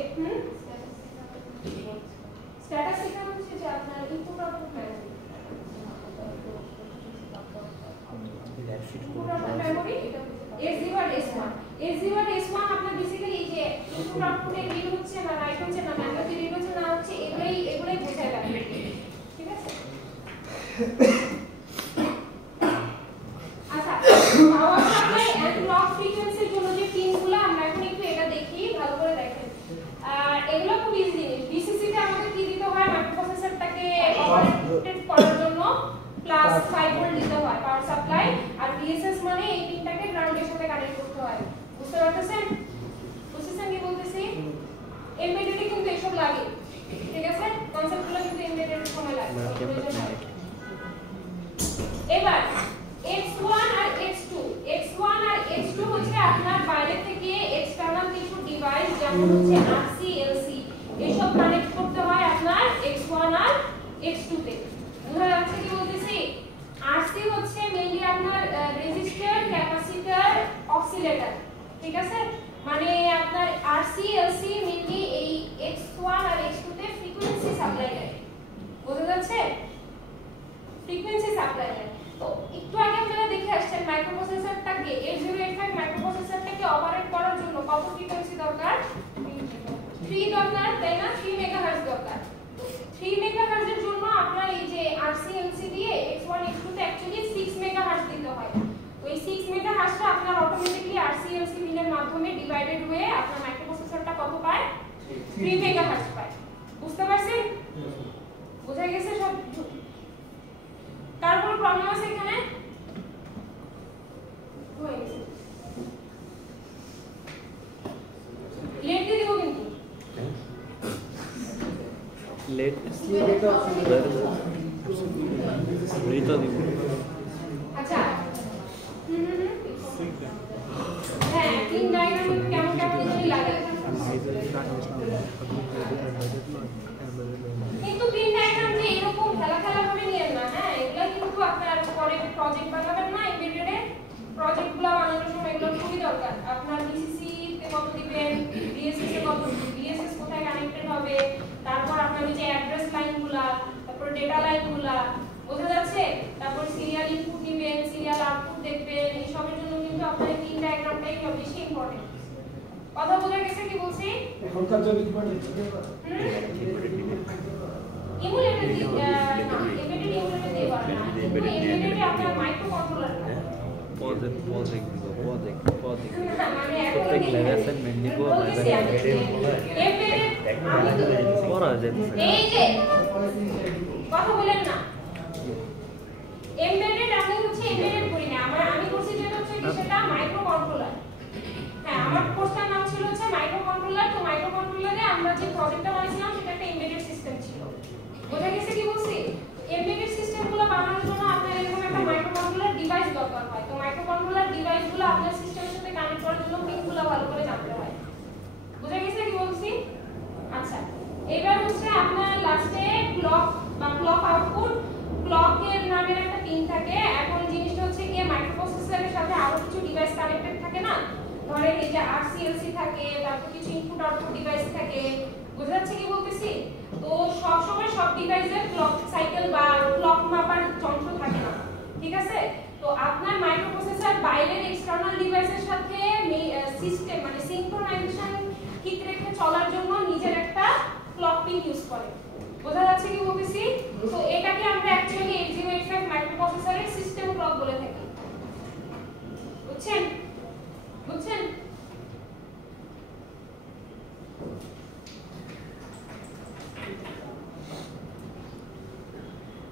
স্ট্যাটাস সিগন্যাল হচ্ছে যে আপনার input output memory, input output memory S0 আর S1। S0 আর S1 আপনার বেসিক্যালি এই যে ইনপুট আউটপুটে রিড হচ্ছে না রাইট হচ্ছে না ম্যানুয়ালি রিড হচ্ছে না হচ্ছে এগুলাই বোঝায় লাগবে, ঠিক আছে? আচ্ছা, পাওয়ার সাপ্লাই এন্ড ক্লক ফ্রিকোয়েন্সির জন্য যে পিনগুলো আমরা এখন একটু এটা দেখি, ভালো করে দেখেন। এগুলো খুব ইজি জিনিস। VCC তে আমাদের কি দিতে হয়? মাইক্রোপ্রসেসরটাকে অপারেটেড করার জন্য +5 ভোল্ট দিতে হয় পাওয়ার সাপ্লাই, আর VSS মানে এই পিনটাকে গ্রাউন্ডের সাথে কানেক্ট করতে হয়। বুঝতে পারতেছেন? বুঝতেছেন কি বলতেছি? এমবেডেডে কিন্তু এসব লাগে, ঠিক আছে? কনসেপ্টগুলো কিন্তু এমবেডেডের সময় লাগে। এবার X1 আর X2 হচ্ছে আপনার বাইরে থেকে এক্সটারনাল কিছু ডিভাইস যেমন হচ্ছে RC LC এসব কানেক্ট করতে হয় আপনার X1 আর X2 তে। বুঝা যাচ্ছে কি বলতেছি? RC হচ্ছে মেইনলি আপনার রেজিস্টর, ক্যাপাসিটর, অসিলেটর, ঠিক আছে? মানে আপনার RC LC মেইনলি এই X1 আর X2 তে ফ্রিকোয়েন্সি সাপ্লাই দেয়। বুঝা যাচ্ছে? ফ্রিকোয়েন্সি সাপ্লাই দেয়। তো একটু আগে আপনারা দেখে আসছেন মাইক্রোপ্রসেসরটাকে A085 মাইক্রোপ্রসেসরটাকে অপারেট করার জন্য কত ফ্রিকোয়েন্সি দরকার? 3 দরকার, তাই না? 3 মেগাহার্টজ দরকার। 3 মেগাহার্টজ এর জন্য আপনার এই যে RC LC দিয়ে X1 X2 তে অ্যাকচুয়ালি 6 মেগাহার্টজ দিতে হয়। তো এই 6 মেগাহার্টজটা আপনার অটোমেটিক্যালি RC LC পিনের মাধ্যমে ডিভাইডেড হয়ে আপনার মাইক্রোপ্রসেসরটা কত পায়? 3 মেগাহার্টজ পায়। বুঝতে পারছেন? বুঝা গেছে সব? কার কোনো প্রবলেম আছে এখানে? হয়ে গেছে। লেট দিয়ে দিব কিন্তু। লেট রিতা দিব। আচ্ছা, কথা বোঝা গেছে কি বলছি? এখনকার জন্য কি করে ইমুলেটর দি এমবেডেড ইমুলেটর দিয়ে পারে না। এমবেডেড আপনার মাইক্রো কন্ট্রোলার না। পদে মানে প্রত্যেক লেভেল অ্যাসাইনমেন্ট দিব পড়া যাচ্ছে এই যে কথা বলেন না, এমবেডেড আমি হচ্ছে এমবেডেড করি না, আমি করছি যেটা হচ্ছে কি সেটা মাইক্রো কন্ট্রোলার। হ্যাঁ, আমার কোর্সটার নাম ছিল হচ্ছে মাইক্রো কন্ট্রোলার। তো মাইক্রো কন্ট্রোলারে আমরা যে প্রজেক্টটা বানাইছিলাম সেটা একটা এমবেডেড সিস্টেম ছিল। বোঝা গেছে কি বলছি? এমবেডেড সিস্টেমগুলো বানানোর জন্য আপনার এরকম একটা মাইক্রো কন্ট্রোলার ডিভাইস দরকার হয়। তো মাইক্রো কন্ট্রোলার ডিভাইসগুলো আপনার সিস্টেমের সাথে কানেক্ট করার জন্য পিনগুলো ভালো করে জানতে হয়। বোঝা গেছে কি বলছি? আচ্ছা, এবার হচ্ছে আপনার লাস্টে ক্লক বা ক্লক আউটপুট, ক্লকের নামের একটা পিন থাকে। এখন জিনিসটা হচ্ছে কি মাইক্রোপ্রসেসরের সাথে আরো কিছু ডিভাইস কানেক্টেড থাকে না, ধরেন এই যে আরসিএলসি থাকে, তারপর কিছু ইনপুট আউটপুট ডিভাইস থাকে। বুঝা যাচ্ছে কি বলতেছি? তো সব সময় সব ডিভাইসের ক্লক সাইকেল বা ক্লক মাপার যন্ত্র থাকে না, ঠিক আছে? তো আপনার মাইক্রোপ্রসেসর বাইরের এক্সটার্নাল ডিভাইসের সাথে সিস্টেম মানে সিনক্রোনাইজেশন ঠিক রেখে চলার জন্য নিজের একটা ক্লক পিন ইউজ করে। বোঝা যাচ্ছে কি বলতেছি? তো এটাকে আমরা অ্যাকচুয়ালি 8085 মাইক্রোপ্রসেসরের সিস্টেম ক্লক বলে থাকি। বুঝছেন? বুঝছেন?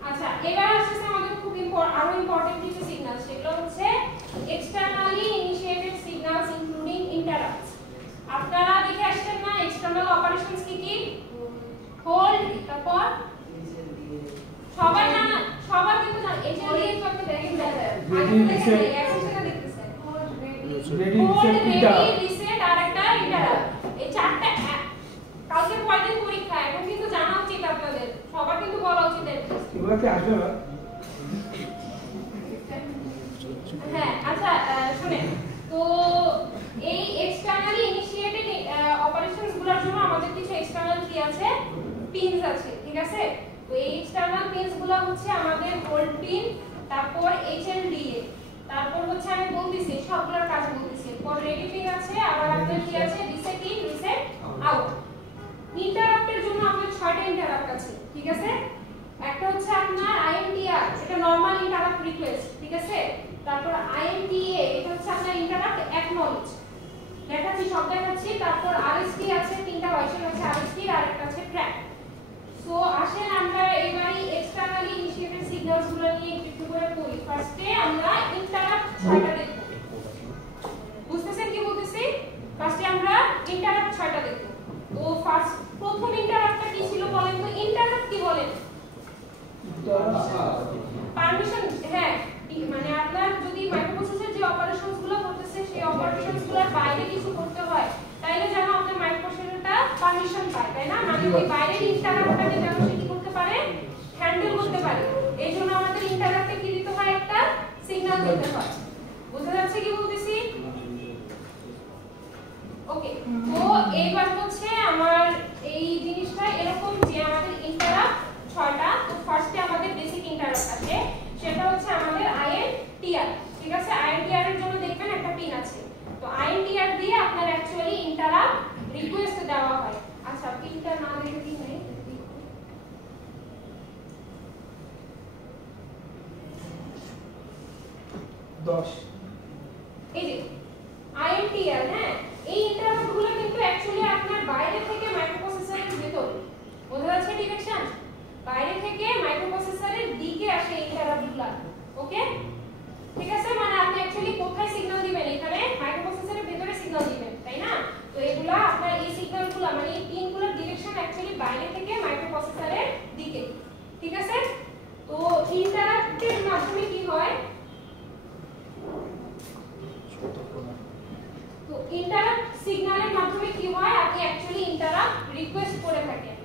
আচ্ছা, এবার আসছে আমাদের খুব আরো ইম্পর্টেন্ট কিছু সিগন্যাল, সেগুলো হচ্ছে externally initiated signals including interrupts. আপনারা দেখে আসছেন না এক্সটার্নাল অপারেশনস কি কি? হোল্ড, তারপর সবাই জানা, সবাই কিন্তু না, এটা দিয়ে তো আপনি দেখেন আগে দেখেন অ্যাকশনটা দেখতেছেন। হোল্ড, রেডি, রিসেট আর একটা ইন্টারাপ্ট। এই চারটা কালকে পয়দিন পরীক্ষা, এখন কিন্তু জানা উচিত আপনাদের, সবার কিন্তু বলা উচিত এগুলো কি আসবে না? হ্যাঁ, আচ্ছা শুনেন, তো এই এক্সটার্নালি ইনিশিয়েটেড অপারেশনস গুলোর জন্য আমাদের কিছু এক্সটার্নাল কি আছে, পিনস আছে, ঠিক আছে? তো এই এক্সটার্নাল পিনস গুলো হচ্ছে আমাদের হোল্ড পিন, তারপর এইচএলডিএ, তারপর হচ্ছে আমি বলতেছি সবগুলোর কাজ বলতেছি, পর রেডি পিন আছে, আবার আপনাদের কি আছে, রিসেট ইন, রিসেট আউট। ইন্টারাপ্টের জন্য আমাদের 6টা ইন্টারাপ্ট আছে, ঠিক আছে? একটা হচ্ছে আপনার আইএনটিআর, এটা নরমাল ইন্টারাপ্ট রিকোয়েস্ট, ঠিক আছে? তারপর আইএনটিএ, এটা হচ্ছে আপনার ইন্টারাপ্ট অ্যাকনলেজ, দেখাচ্ছি সব দেখাচ্ছি। তারপর আরএসটি আছে, 3টা ভার্সন আছে আরএসটি, আর একটা আছে ট্র্যাক। সো আসেন আমরা এবারে এক্সটার্নালি ইনিশিয়েটেড সিগন্যালস গুলো নিয়ে একটু করে পড়ি। ফার্স্টে আমরা ইন্টারাপ্ট 6টা দেখব। বুঝতেছেন কি বলতেছি? ফার্স্টে আমরা ইন্টারাপ্ট 6টা দেখব। তো প্রথম ইন্টারাপ্টটা কি ছিল বলেন তো? ইন্টারাপ্ট কি বলেন? পারমিশন। হ্যাঁ, মানে আপনার যদি মাইক্রোপ্রসেসর যে অপারেশনস গুলো করতেছে সেই অপারেশনস গুলোর বাইরে কিছু করতে হয়, তাইলে যেন আপনার মাইক্রোপ্রসেসরটা পারমিশন পায়, তাই না? মানে ওই বাইরের ইন্টারাপ্টটাকে যেন সে কি করতে পারে, হ্যান্ডেল করতে পারে। এইজন্য আমাদের ইন্টারাপ্টে কি দিতে হয়, একটা সিগন্যাল দিতে হয়। বুঝা যাচ্ছে কি বলতেছি? ওকে, তো এইবার হচ্ছে আমার এই জিনিসটা এরকম যে আমাদের ইন্টারাপ্ট 6টা। তো ফার্স্টে আমাদের বেসিক ইন্টারাপ্ট আছে, সেটা হচ্ছে আমাদের আইএনটিআর, ঠিক আছে? আইএনটিআর এর জন্য দেখবেন একটা পিন আছে। তো আইএনটিআর দিয়ে আপনার অ্যাকচুয়ালি ইন্টারাপ্ট রিকোয়েস্ট দেওয়া হয়। আচ্ছা, পিনটা না দেখে কি নেই 10 এই যে আইএনটিআর। হ্যাঁ, এই ইন্টারাপ্ট গুলো কিন্তু অ্যাকচুয়ালি আপনার বাইরে থেকে মাইক্রোপ্রসেসরের ভিতর, বোঝা যাচ্ছে ডিরেকশন? বাইরে থেকে মাইক্রোপ্রসেসরের দিকে আসে ইন্টারাপ্ট গুলো। ওকে, ঠিক আছে? মানে আপনি অ্যাকচুয়ালি কোথায় সিগন্যাল দিবেন, এখানে মাইক্রোপ্রসেসরের ভিতরে সিগন্যাল দিবেন, তাই না? তো এগুলো আপনার এই সিগন্যালগুলো মানে এই পিনগুলোর ডিরেকশন অ্যাকচুয়ালি বাইরে থেকে মাইক্রোপ্রসেসরের দিকে, ঠিক আছে? তো ইন্টারাপ্টের মাধ্যমে কি হয়, তো ইন্টারাপ্ট সিগন্যালের মাধ্যমে কি হয়, আপনি অ্যাকচুয়ালি ইন্টারাপ্ট রিকোয়েস্ট করে থাকেন।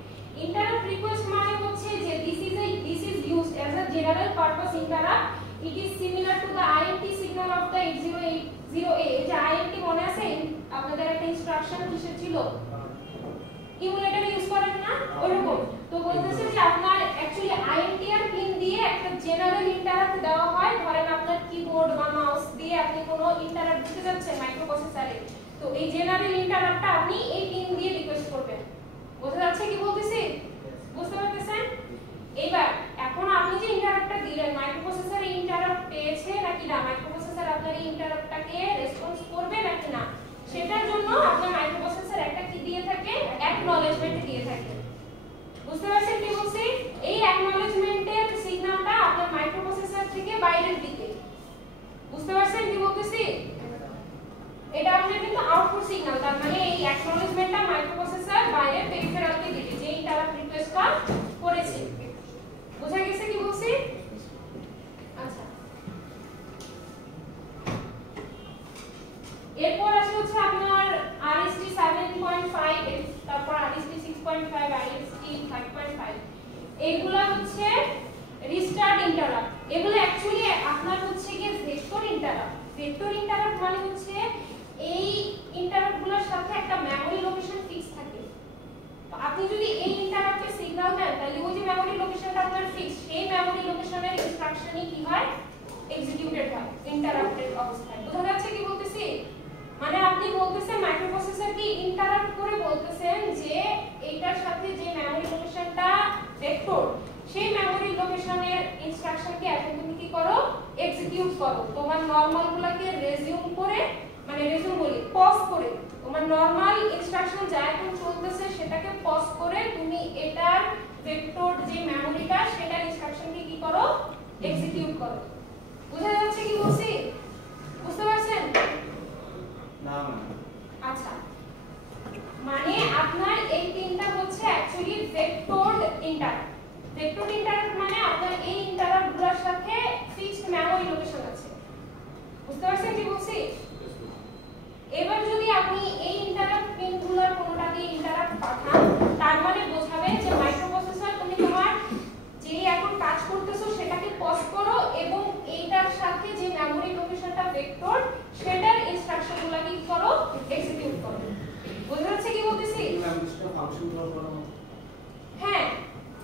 ইন্টারাপ্ট রিকোয়েস্ট মানে হচ্ছে যে this is used as a general purpose interrupt. It is similar to the int signal of the 8080A। এই যে আইএনটি মনে আছে আপনাদের একটা ইনস্ট্রাকশন কিসের ছিল, ইমুলেটর ইউজ করেন না, ওরকম। তো বলতেছে যে আপনার অ্যাকচুয়ালি আইএনটিআর পিন দিয়ে একটা জেনারেল ইন্টারাপ্ট দেওয়া হয়। ধরেন আপনার কিবোর্ড বা মাউস দিয়ে আপনি কোনো ইন্টারাপ্ট দিতে যাচ্ছেন মাইক্রোপ্রসেসরে, তো এই জেনারেল ইন্টারাপ্টটা আপনি এই পিন দিয়ে রিকোয়েস্ট করবেন। বোঝা যাচ্ছে কি বলতেছি? বুঝতে পারতেছেন? এবার এখন আপনি যে ইন্টারাপ্টটা দিলেন, মাইক্রোপ্রসেসর এই ইন্টারাপ্ট পেয়েছে নাকি না, মাইক্রোপ্রসেসর আপনার এই ইন্টারাপ্টটাকে রেসপন্স করবে নাকি না, সেটার জন্য আপনার মাইক্রোপ্রসেসর একটা কি দিয়ে থাকে, অ্যাকনলেজমেন্ট দিয়ে থাকে। বুঝতে পারছেন কি বলছি? এই অ্যাকনলেজমেন্টের সিগন্যালটা আপনার মাইক্রোপ্রসেসর থেকে বাইরের দিকে। বুঝতে পারছেন কি বলতেছি? এটা আপনার কিন্তু আউটপুট সিগন্যাল, তার মানে এই অ্যাকনলেজমেন্টটা মাইক্রোপ্রসেসর বাইরে পেরিফেরালকে দিবে যে ইন্টারাপ্ট রিকোয়েস্টটা করেছে। বুঝা গেছে কি বলছি? আচ্ছা, এরপর আসে হচ্ছে আপনার RST 7.5, তারপর RST 6.5, RST 5.5। এগুলা হচ্ছে রিস্টার্ট ইন্টারাপ্ট। এগুলো অ্যাকচুয়ালি আপনার হচ্ছে কি ভেক্টর ইন্টারাপ্ট। ভেক্টর ইন্টারাপ্ট মানে হচ্ছে এই ইন্টারাপ্টগুলোর সাথে একটা মেমরি লোকেশন ফিক্স থাকে। আপনি যদি এই ইন্টারাপ্টের সিগন্যাল দেন তাহলে ওই যে মেমরি লোকেশনটা আপনার ফিক্স, সেই মেমরি লোকেশনের ইনস্ট্রাকশনই কি হয়, এক্সিকিউটেড হয় ইন্টারাপ্টেড অবস্থায়। বোঝা যাচ্ছে কি বলতেছি? মানে আপনি বলতেছেন মাইক্রোপ্রসেসর কি ইন্টারাপ্ট করে বলতেছেন যে এইটার সাথে যে মেমরি লোকেশনটা ভেক্টর, সেই মেমরি লোকেশনের ইনস্ট্রাকশনকে এখন তুমি কি করো, এক্সিকিউট করো। তোমার নরমালগুলোকে রেজিউম করে, মানে রেজিউম বলি পজ করে, তোমার নরমাল ইনস্ট্রাকশন যা এখন চলতেছে সেটাকে পজ করে তুমি এটার ভেক্টর যে মেমরিটা সেটার ইনস্ট্রাকশনকে কি করো, এক্সিকিউট করো। বুঝা যাচ্ছে কি বলছি? বুঝতে পারছেন? না আচ্ছা, মানে আপনার এই তিনটা হচ্ছে অ্যাকচুয়ালি ভেক্টরড ইন্টারাপ্ট। ভেক্টরড ইন্টারাপ্ট মানে আপনার এই ইন্টারাপ্টগুলোর সাথে ফিক্সড মেমরি লোকেশন আছে। বুঝতে পারছেন কি বলছি? এবার যদি আপনি এই ইন্টারাপ্ট পিনগুলোর কোনটাতে ইন্টারাপ্ট পাঠান, তার মানে বোঝাবে যে মাইক্রোপ্রসেসর তুমি তোমার যে এখন কাজ করতেছো সেটাকে পজ করো এবং এইটার সাথে যে মেমরি লোকেশনটা ভেক্টর সেটার ইনস্ট্রাকশনগুলো কি করো, এক্সিকিউট করো। বুঝা যাচ্ছে কি বলতেছি? হ্যাঁ,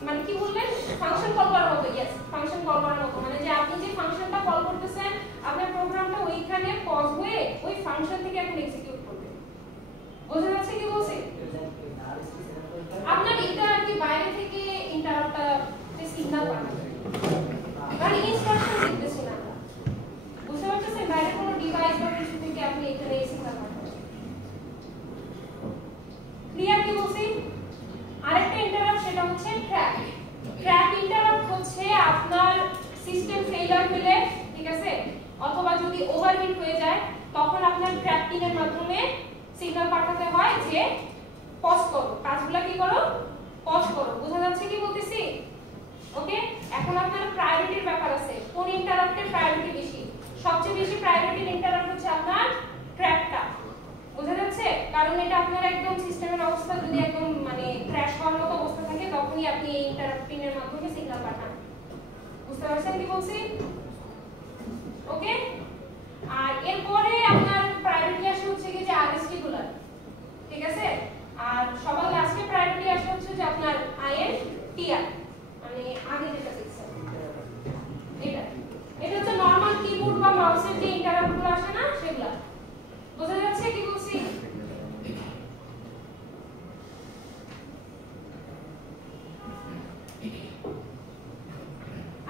মানে কি বললেন, ফাংশন কল করার মতো। यस, ফাংশন কল করার মতো, মানে যে আপনি যে ফাংশনটা কল করতেছেন আপনার প্রোগ্রামটা ওইখানে পজ হয়ে ওই ফাংশন থেকে এখন এক্সিকিউট করবে। বুঝা যাচ্ছে কি বলছি? আপনার এটা আর কি বাইরে থেকে ইন্টারাপ্টটা যে সিগন্যাল পাঠাবে, মানে ইনস্ট্রাকশন দিতেছি না আমরা। বুঝতে পারছেন? বাইরে কোনো ডিভাইস বা কিছু থেকে আপনি এখানে এই সিগন্যাল পাঠাবেন। ক্লিয়ার কি বলছি? আরেকটা ইন্টারাপ্ট সেটা হচ্ছে ট্র্যাপ। ট্র্যাপ ইন্টারাপ্ট হচ্ছে আপনার সিস্টেম ফেইলিয়ার হলে, ঠিক আছে, অথবা যদি ওভারহিট হয়ে যায় তখন আপনার ট্র্যাপ পিনের মাধ্যমে সিগন্যাল পাঠাতে হয় যে পজ করো, কাজগুলো কি করো, পজ করো। বোঝা যাচ্ছে কি বলতেছি? ওকে, এখন আপনার প্রায়োরিটির ব্যাপার আছে। কোন ইন্টারাপ্টের প্রায়োরিটি বেশি? সবচেয়ে বেশি প্রায়োরিটির ইন্টারাপ্ট হচ্ছে আপনার ট্র্যাপটা। বোঝা যাচ্ছে? কারণ এটা আপনার একদম সিস্টেমের অবস্থা যদি একদম মানে ক্র্যাশ হওয়ার মতো অবস্থা থাকে তখনই আপনি এই ইন্টারাপ্ট পিনের মাধ্যমে সিগন্যাল পাঠান। বুঝতে পারছেন কি বলছি? ওকে, আর এরপরে আপনার প্রায়োরিটি আসে হচ্ছে কি যে আরএসটি গুলো, ঠিক আছে, আর সবার লাস্টে প্রায়োরিটি আসে হচ্ছে যে আপনার আইএনটিআর, মানে আগে যেটা দেখছেন এটা হচ্ছে নরমাল কিবোর্ড বা মাউসের যে ইন্টারাপ্টগুলো আসে না সেগুলা। বোঝা যাচ্ছে কি বলছি?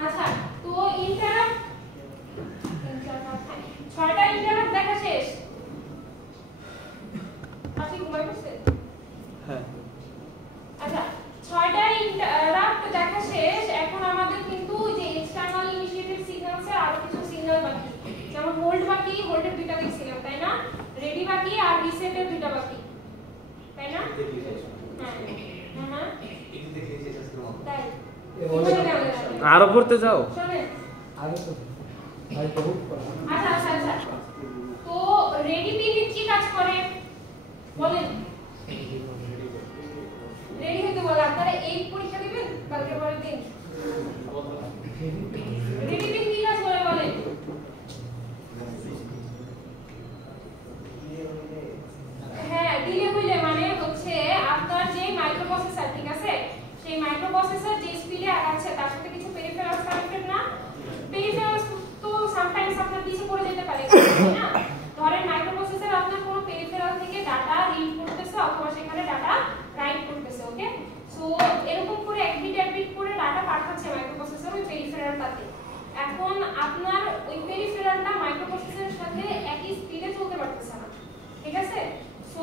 আচ্ছা, তো ইন্টারাপ্ট 6টা ইন্টারাপ্ট দেখা শেষ। আপনি ঘুমাই পড়ছেন? হ্যাঁ। আচ্ছা, 6টা ইন্টারাপ্ট দেখা শেষ। এখন আমাদের কিন্তু যে এক্সটার্নাল ইনিশিয়েটেড সিগন্যালস এর আরো কিছু সিগন্যাল বাকি, যেমন হোল্ড বাকি, হোল্ডের দুইটা দেখছিলাম তাই না, রেডি বাকি আর রিসেটের দুইটা বাকি তাই না? হ্যাঁ হ্যাঁ একটু দেখে শেষ আসতে হবে। তাই আরো করতে যাও। শুনেন, আগে তো ভাই বহুত কথা। আচ্ছা আচ্ছা আচ্ছা, তো রেডি পিন কি কাজ করে বলেন? রেডি হতে বলে আপনারা এই পরীক্ষা দিবেন কালকে পরের দিন। রেডি পিন কি কাজ করে বলেন? হ্যাঁ, ডিলে হইলে মানে হচ্ছে আপনার যে মাইক্রোপ্রসেসর, ঠিক আছে, সেই মাইক্রোপ্রসেসর যে স্পিডে আগাচ্ছে তার সাথে কিছু পেরিফেরালস কানেক্টেড না। পেরিফেরালস তো সামটাইমস আপনার পিছে পড়ে যেতে পারে, তাই না? ধরেন মাইক্রোপ্রসেসর আপনার কোনো পেরিফেরাল সেখানে ডাটা রাইট করতেছে। ওকে, সো এরকম করে এক বিট করে ডাটা পাঠাচ্ছে মাইক্রোপ্রসেসর ওই পেরিফেরালটাতে। এখন আপনার ওই পেরিফেরালটা মাইক্রোপ্রসেসরের সাথে একই স্পিডে চলতে পারতেছে না, ঠিক আছে? সো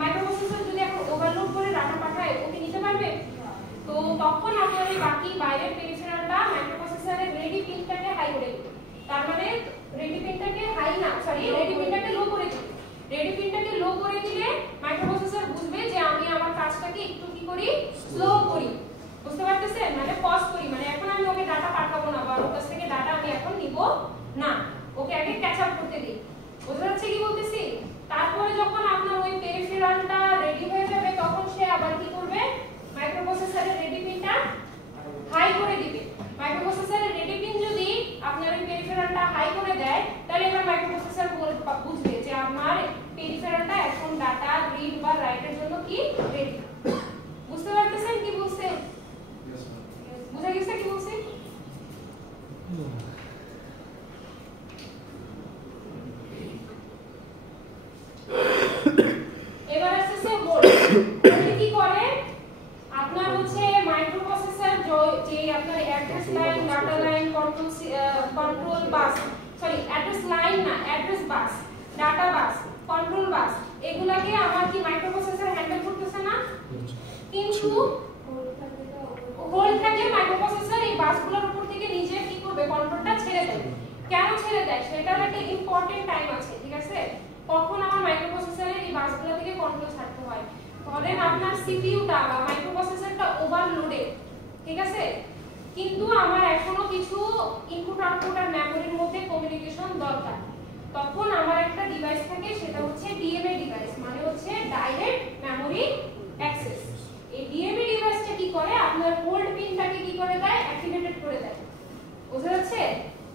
মাইক্রোপ্রসেসর যদি এখন ওভারলোড করে ডাটা পাঠায়, ওকে নিতে পারবে? তো তখন আপনার এই বাকি বাইরের পেরিফেরালটা মাইক্রোপ্রসেসরের রেডি পিনটাকে হাই করে দিবে। তার মানে রেডি পিনটাকে হাই না, সরি, রেডি পিনটাকে লো করে দিবে। রেডি পিনটাকে লো করে দিলে মাইক্রোপ্রসেসর বুঝবে যে আমি আমার কাজটাকে একটু কি করি, স্লো করি। বুঝতে পারতেছেন? মানে পজ করি, মানে এখন আমি ওকে ডাটা পাঠাবো না বা ওর কাছ থেকে ডাটা আমি এখন নিব না, ওকে আগে ক্যাচ আপ করতে দিই। বুঝতে পারছে কি বলতেছি? তারপরে যখন আপনার ওই পেরিফেরালটা রেডি হয়ে যাবে তখন সে আবার কি করবে, মাইক্রোপ্রসেসরের রেডি পিনটা হাই করে দিবে। মাইক্রোপ্রসেসরের রেডি পিন যদি আপনার ওই পেরিফেরালটা হাই করে দেয়, তাহলে এবার মাইক্রোপ্রসেসর বুঝবে যে আমার পেরিফেরালটা এখন ডাটা রিড বা রাইটের জন্য কি রেডি। বুঝতে পারতেছেন কি বলছে? বুঝা গেছে কি বলছি? এবার আসছে হোল্ড। হোল্ড কি করে? আপনার হচ্ছে মাইক্রোপ্রসেসর যে আপনার address line, data line, control bus, sorry address line না, address bus, data bus, control bus, এগুলাকে আমার কি মাইক্রোপ্রসেসর হ্যান্ডেল করতেছে না? কিন্তু হোল্ড থাকলে মাইক্রোপ্রসেসর এই বাসগুলোর উপর থেকে নিজে কি করবে, কন্ট্রোলটা ছেড়ে দেবে। কেন ছেড়ে দেয় সেটার একটা ইম্পর্টেন্ট টাইম আছে, ঠিক আছে? কখন আমার মাইক্রোপ্রসেসরের এই বাসগুলো থেকে কন্ট্রোল ছাড়তে হয়? ধরেন আপনার সিপিইউটা বা মাইক্রোপ্রসেসরটা ওভারলোডেড, ঠিক আছে, কিন্তু আমার এখনো কিছু ইনপুট আউটপুট আর মেমোরির মধ্যে কমিউনিকেশন দরকার। তখন আমার একটা ডিভাইস থাকে, সেটা হচ্ছে ডিএমএ ডিভাইস, মানে হচ্ছে ডাইরেক্ট মেমোরি অ্যাক্সেস। এই ডিএমএ ডিভাইসটা কি করে, আপনার হোল্ড পিনটাকে কি করে দেয়, অ্যাক্টিভেটেড করে দেয়। বুঝা যাচ্ছে?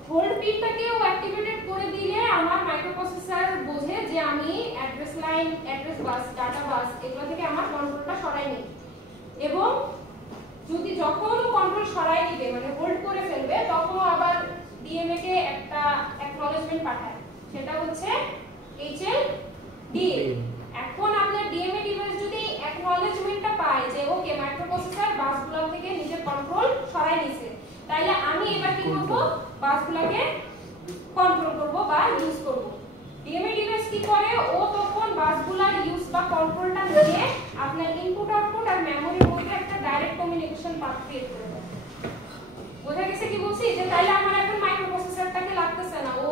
হোল্ড পিনটাকেও অ্যাক্টিভেটেড করে দিলে আমার মাইক্রোপ্রসেসর বোঝে যে আমি address line, address bus, data বাস এগুলো থেকে আমার কন্ট্রোলটা সরাই নিই। এবং যদি যখন কন্ট্রোল সরাই নিবে, মানে হোল্ড করে ফেলবে, তখন আবার ডিএমএ কে একটা অ্যাকনলেজমেন্ট পাঠায়, সেটা হচ্ছে HLDA। এখন আপনার ডিএমএ ডিভাইস যদি অ্যাকনলেজমেন্টটা পায় যে ওকে মাইক্রোপ্রসেসর বাসগুলো থেকে নিজের কন্ট্রোল সরাই নিছে, তাইলে আমি এবার কি করব, বাসগুলোকে কন্ট্রোল করব বা ইউজ করব। ডিএমএ ডিভাইস কি করে, ও তখন বাসগুলোর ইউজ বা কন্ট্রোলটা নিয়ে আপনার ইনপুট আউটপুট আর মেমোরির মধ্যে একটা ডাইরেক্ট কমিউনিকেশন পাথ ক্রিয়েট করে দেয়। বোঝা গেছে কি বলছি? যে তাইলে আমার এখন মাইক্রোপ্রসেসরটাকে লাগতেছে না, ও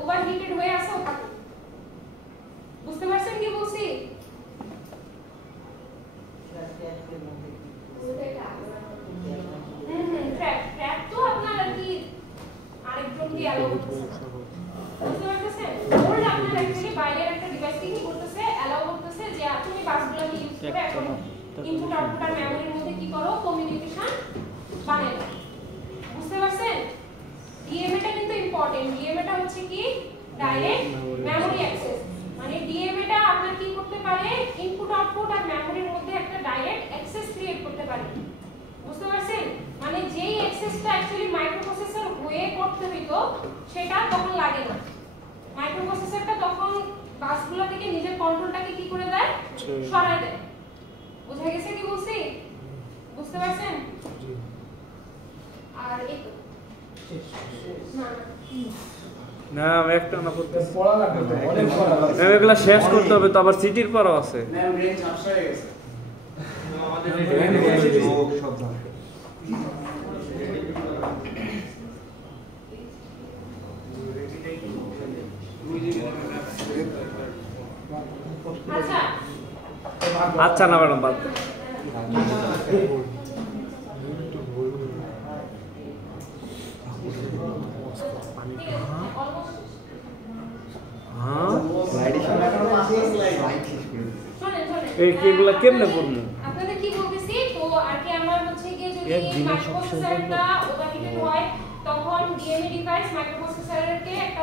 ওভারহিটেড হয়ে আছে, ও থাকে। বুঝতে পারছেন কি বলছি? ট্র্যাক তো আপনার আর কি আরেকজনকে অ্যালাউ করতেছে। বুঝতে পারতেছেন? হোল্ড আপনার অ্যাকচুয়ালি বাইরের একটা ডিভাইসকে কি করতেছে, অ্যালাউ করতেছে যে তুমি বাসগুলোকে ইউজ করে এখন ইনপুট আউটপুট আর মেমোরির মধ্যে কি করো, কমিউনিকেশন বানাই দাও। বুঝতে পারছেন? ডিএমএটা কিন্তু ইম্পর্টেন্ট। ডিএমএটা হচ্ছে কি, ডাইরেক্ট মেমোরি অ্যাক্সেস, মানে ডিএমএটা আপনার কি করতে পারে, ইনপুট আউটপুট আর মেমোরির মধ্যে একটা ডাইরেক্ট অ্যাক্সেস ক্রিয়েট করতে পারে। বুঝতে পারছেন? মানে যেই অ্যাক্সেসটা অ্যাকচুয়ালি মাইক্রোপ্রসেসর হয়ে করতে হইতো সেটা তখন লাগে না। মাইক্রোপ্রসেসরটা তখন বাসগুলো থেকে নিজের কন্ট্রোলটাকে কি করে দেয়, সরাই দেয়। বুঝা গেছে কি বলছি? বুঝতে পারছেন? আর এই না আমি একটা না করতে পড়া লাগবে তো, অনেক পড়া লাগবে। ম্যাম এগুলা শেষ করতে হবে, তো আবার সিটির পরও আছে। ম্যাম রেঞ্জ ঝাপসা হয়ে গেছে। আমাদের সব আচ্ছা আচ্ছা না ম্যাডাম বাদ দেন। হ্যাঁ এই এগুলা কেমনে করবো? আপনাদের কি বলতেছি, তো আর কি আমার হচ্ছে কি, যদি মাইক্রোপ্রসেসরটা ওভারহিটেড হয় তখন ডিএমএ ডিভাইস মাইক্রোপ্রসেসরকে একটা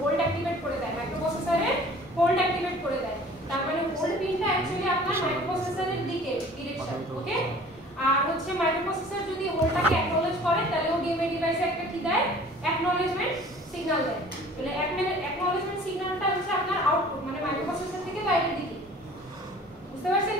হোল্ড অ্যাক্টিভেট করে দেয়, মাইক্রোপ্রসেসরের হোল্ড অ্যাক্টিভেট করে দেয়। তার মানে হোল্ড পিনটা অ্যাকচুয়ালি আপনার মাইক্রোপ্রসেসরের দিকে ডিরেকশন, ওকে। আর হচ্ছে মাইক্রোপ্রসেসর যদি হোল্ডটাকে অ্যাকনলেজ করে তাহলে ও ডিএমএ ডিভাইসে একটা কি দেয়, অ্যাকনলেজমেন্ট সিগন্যাল দেয়। তাহলে অ্যাকনলেজমেন্ট সিগন্যালটা হচ্ছে আপনার আউটপুট, মানে মাইক্রোপ্রসেসর থেকে বাইরের দিকে। বুঝতে পারছেন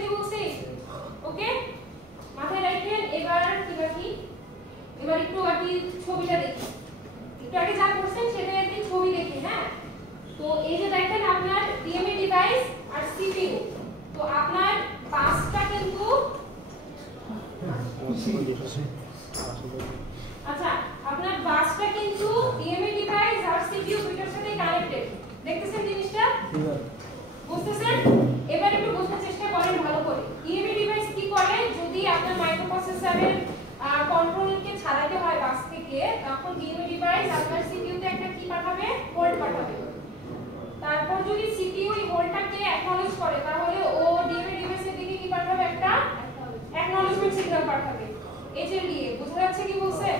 আচ্ছা আপনার বাসটা কিন্তু ডিএমএ ডিভাইস আর সিপিইউ দুটোর সাথে কানেক্টেড দেখতেছেন জিনিসটা বুঝতেছেন এবার একটু বোঝার চেষ্টা করেন ভালো করে ডিএমএ ডিভাইস কি করে যদি আপনার মাইক্রোপ্রসেসরের কন্ট্রোলকে ছাড়াতে হয় বাস থেকে তখন ডিএমএ ডিভাইস আপনার সিপিইউ তে একটা কি পাঠাবে হোল্ড পাঠাবে তারপর যদি সিপিইউ এই হোল্ডটাকে অ্যাকনলেজ করে তাহলে ও ডিএমএ ডিভাইসের দিকে কি পাঠাবে একটা অ্যাকনলেজমেন্ট সিগন্যাল পাঠাবে HLDA বুঝা যাচ্ছে কি বলছে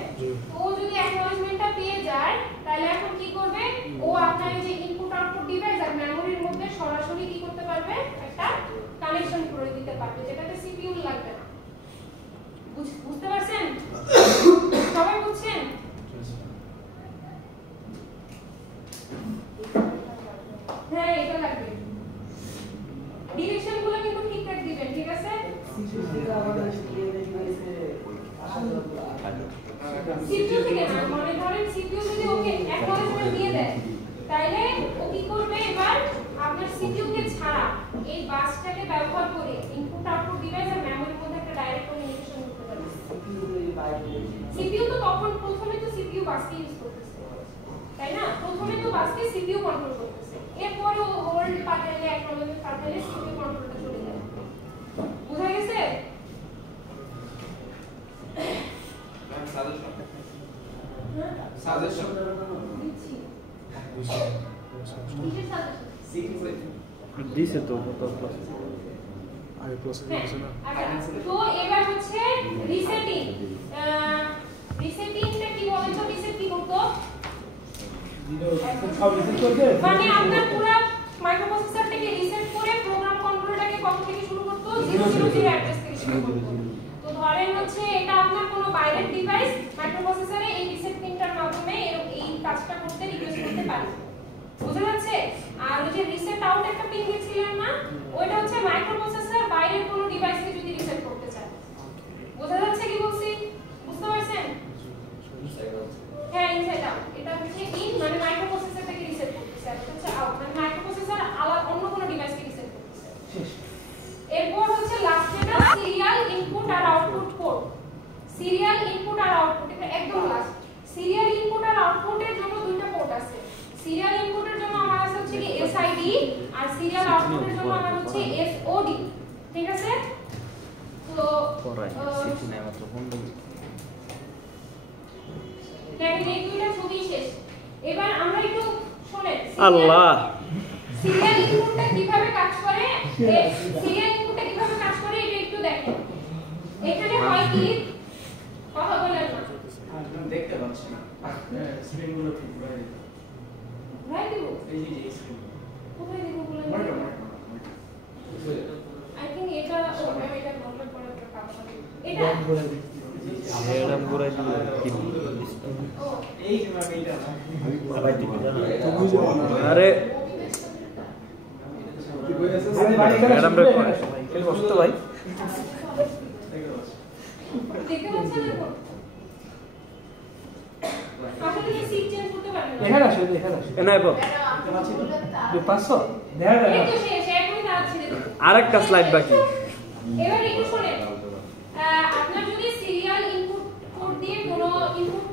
ও যদি অ্যাকনলেজমেন্টটা পেয়ে যায় তাহলে এখন কি করবে ও আপনার এই যে ইনপুট আউটপুট ডিভাইস আর মেমোরির মধ্যে সরাসরি কি করতে পারবে একটা কানেকশন করে দিতে পারবে যেটাতে সিপিইউ লাগবে না বুঝতে পারছেন সবাই বুঝছেন হ্যাঁ এটা লাগবে ডিরেকশনগুলো কিন্তু ঠিকঠাক দিবেন ঠিক আছে সিপিইউ থেকে না মনে ধরেন সিপিইউ যদি ওকে অ্যাকনলেজমেন্ট দিয়ে দেয় তাহলে ও কি করবে এবার আপনার সিপিইউ কে ছাড়া এই বাসটাকে ব্যবহার করে ইনপুট আউটপুট ডিভাইস আর মেমোরির মধ্যে একটা ডাইরেক্ট কমিউনিকেশন করতে পারবে সিপিইউ তো তখন প্রথমে তো সিপিইউ বাসকে ইউজ করতেছে তাই না প্রথমে তো বাসকে সিপিইউ কন্ট্রোল করতেছে এরপরে ও হোল্ড পাঠালে অ্যাকনলেজমেন্ট পাঠালে সিপিইউ কন্ট্রোলটা চলে যায় বুঝা গেছে সাজেশন দিছে তো আগে প্রসেস আছে না তো এবার হচ্ছে রিসেটিং রিসেটিংটা কি বলেন তো রিসেট কি করতো মানে আপনার পুরো মাইক্রোপ্রসেসরটাকে রিসেট করে প্রোগ্রাম কন্ট্রোলটাকে কত থেকে শুরু করতো 000 অ্যাড্রেস থেকে শুরু করতো তো ধরেন হচ্ছে এটা আপনার কোনো বাইরের ডিভাইস মাইক্রোপ্রসেসরে এই রিসেট পিনটার মাধ্যমে এই কাজটা করতে রিকোয়েস্ট করতে পারে বুঝা যাচ্ছে আর ওই যে রিসেট আউট একটা পিন দিয়েছিলেন না ওইটা হচ্ছে মাইক্রোপ্রসেসর বাইরের কোনো ডিভাইসকে যদি রিসেট করতে চায় বুঝা যাচ্ছে কি বলছি বুঝতে পারছেন হ্যাঁ ইনসাইড আউট এটা হচ্ছে ইন মানে মাইক্রোপ্রসেসরটাকে রিসেট করতেছে আর এটা হচ্ছে আউট মানে মাইক্রোপ্রসেসর আলাদা অন্য কোনো ডিভাইসকে রিসেট করতেছে এরপর হচ্ছে লাস্ট এটা সিরিয়াল ইনপুট আর আউটপুট পোর্ট সিরিয়াল ইনপুট আর আউটপুট এটা একদম লাস্ট সিরিয়াল ইনপুট আর আউটপুটের জন্য দুইটা পোর্ট আছে সিরিয়াল ইনপুটের জন্য আমার আছে হচ্ছে কি এসআইডি আর সিরিয়াল আউটপুটের জন্য আমার হচ্ছে এসওডি ঠিক আছে তো পড়াই সিটি নাই মাত্র ফোন দেব দেখেন এই দুইটা ছবি শেষ এবার আমরা একটু শুনেন আল্লাহ সিরিয়াল ইনপুটটা কিভাবে কাজ করে সিরিয়াল ইনপুটটা কিভাবে কাজ করে এটা একটু দেখেন এখানে হয় কি কথা বলেন না দেখতে পাচ্ছি না স্ক্রিনগুলো ঠিক করে দিতে রাইট দিব এই যে স্ক্রিন কোথায় দিব বলেন আই থিং এটা ও এটা নরমাল করে একটা কাজ হবে এটা এরকম করে কি ও এই যে এটা আরে ম্যাডাম রে বসো তো ভাই দেখতে পাচ্ছেন এখন আসলে কি সিট চেঞ্জ করতে পারেন না এখানে আসো এখানে আসো এনাই বল 500 দেখা এই দেখা তো শেষ এখনই কাজ ছেড়ে দিন আরেকটা স্লাইড বাকি এবার একটু শুনেন আপনার যদি সিরিয়াল ইনপুট কোড দিয়ে কোনো ইনপুট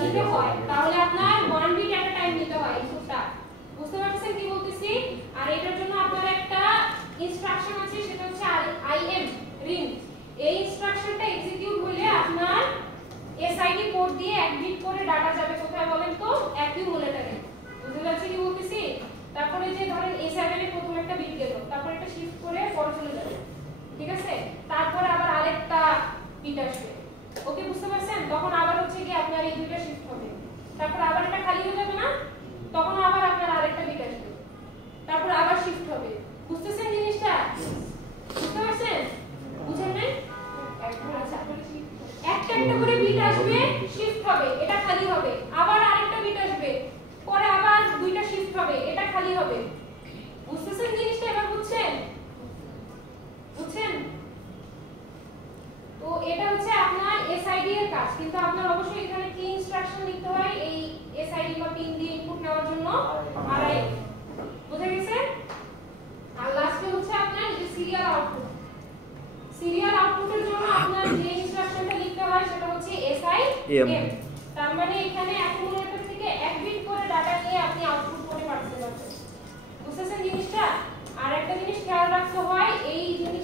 নিতে হয় তাহলে আপনার 1 বিট এট আ টাইম নিতে হয় ইনপুটটা বুঝতে পারছেন কি বলতেছি আর এটার জন্য আপনার একটা ইনস্ট্রাকশন আছে সেটা হচ্ছে আইএম রিং এই ইনস্ট্রাকশনটা এক্সিকিউট হলে আপনার এসআইডি পোর্ট দিয়ে এক বিট করে ডাটা যাবে কোথায় বলেন তো অ্যাকিউমুলেটরে বুঝতে পারছেন কি বলতেছি তারপরে যে ধরেন A7 এ প্রথম একটা বিট গেল তারপর এটা শিফট করে পরে চলে যাবে ঠিক আছে তারপরে আবার আরেকটা বিট আসবে ওকে বুঝতে পারছেন তখন আবার হচ্ছে কি আপনার এই দুইটা শিফট হবে তারপর আবার এটা খালি হয়ে যাবে না তখন আবার আপনার আরেকটা বিট আসবে তারপর আবার শিফট হবে বুঝতেছেন জিনিসটা বুঝতে পারছেন বুঝেন না একবার আছে আপনারা একটা একটা করে বিট আসবে শিফট হবে এটা খালি হবে আবার আরেকটা বিট আসবে পরে আবার দুইটা শিফট হবে এটা খালি হবে বুঝতেছেন জিনিসটা এবার বুঝছেন বুঝছেন তো এটা হচ্ছে আপনার এসআইডি এর কাজ কিন্তু আপনার অবশ্যই এখানে কি ইনস্ট্রাকশন লিখতে হয় এই এসআইডি বা পিন দিয়ে ইনপুট নেওয়ার জন্য আরআই বুঝা গেছে আর লাস্টে হচ্ছে আপনার যে সিরিয়াল আউটপুটের জন্য আপনার যে ইনস্ট্রাকশনটা লিখতে হয় হয় সেটা হচ্ছে SIM। তার মানে এখানে অ্যাকুমুলেটর থেকে 1 বিট করে ডাটা নিয়ে আপনি আউটপুট করে পাঠাতে পারবেন। বুঝছেন জিনিসটা? আর একটা জিনিস খেয়াল রাখতে হয়, এই জিনিস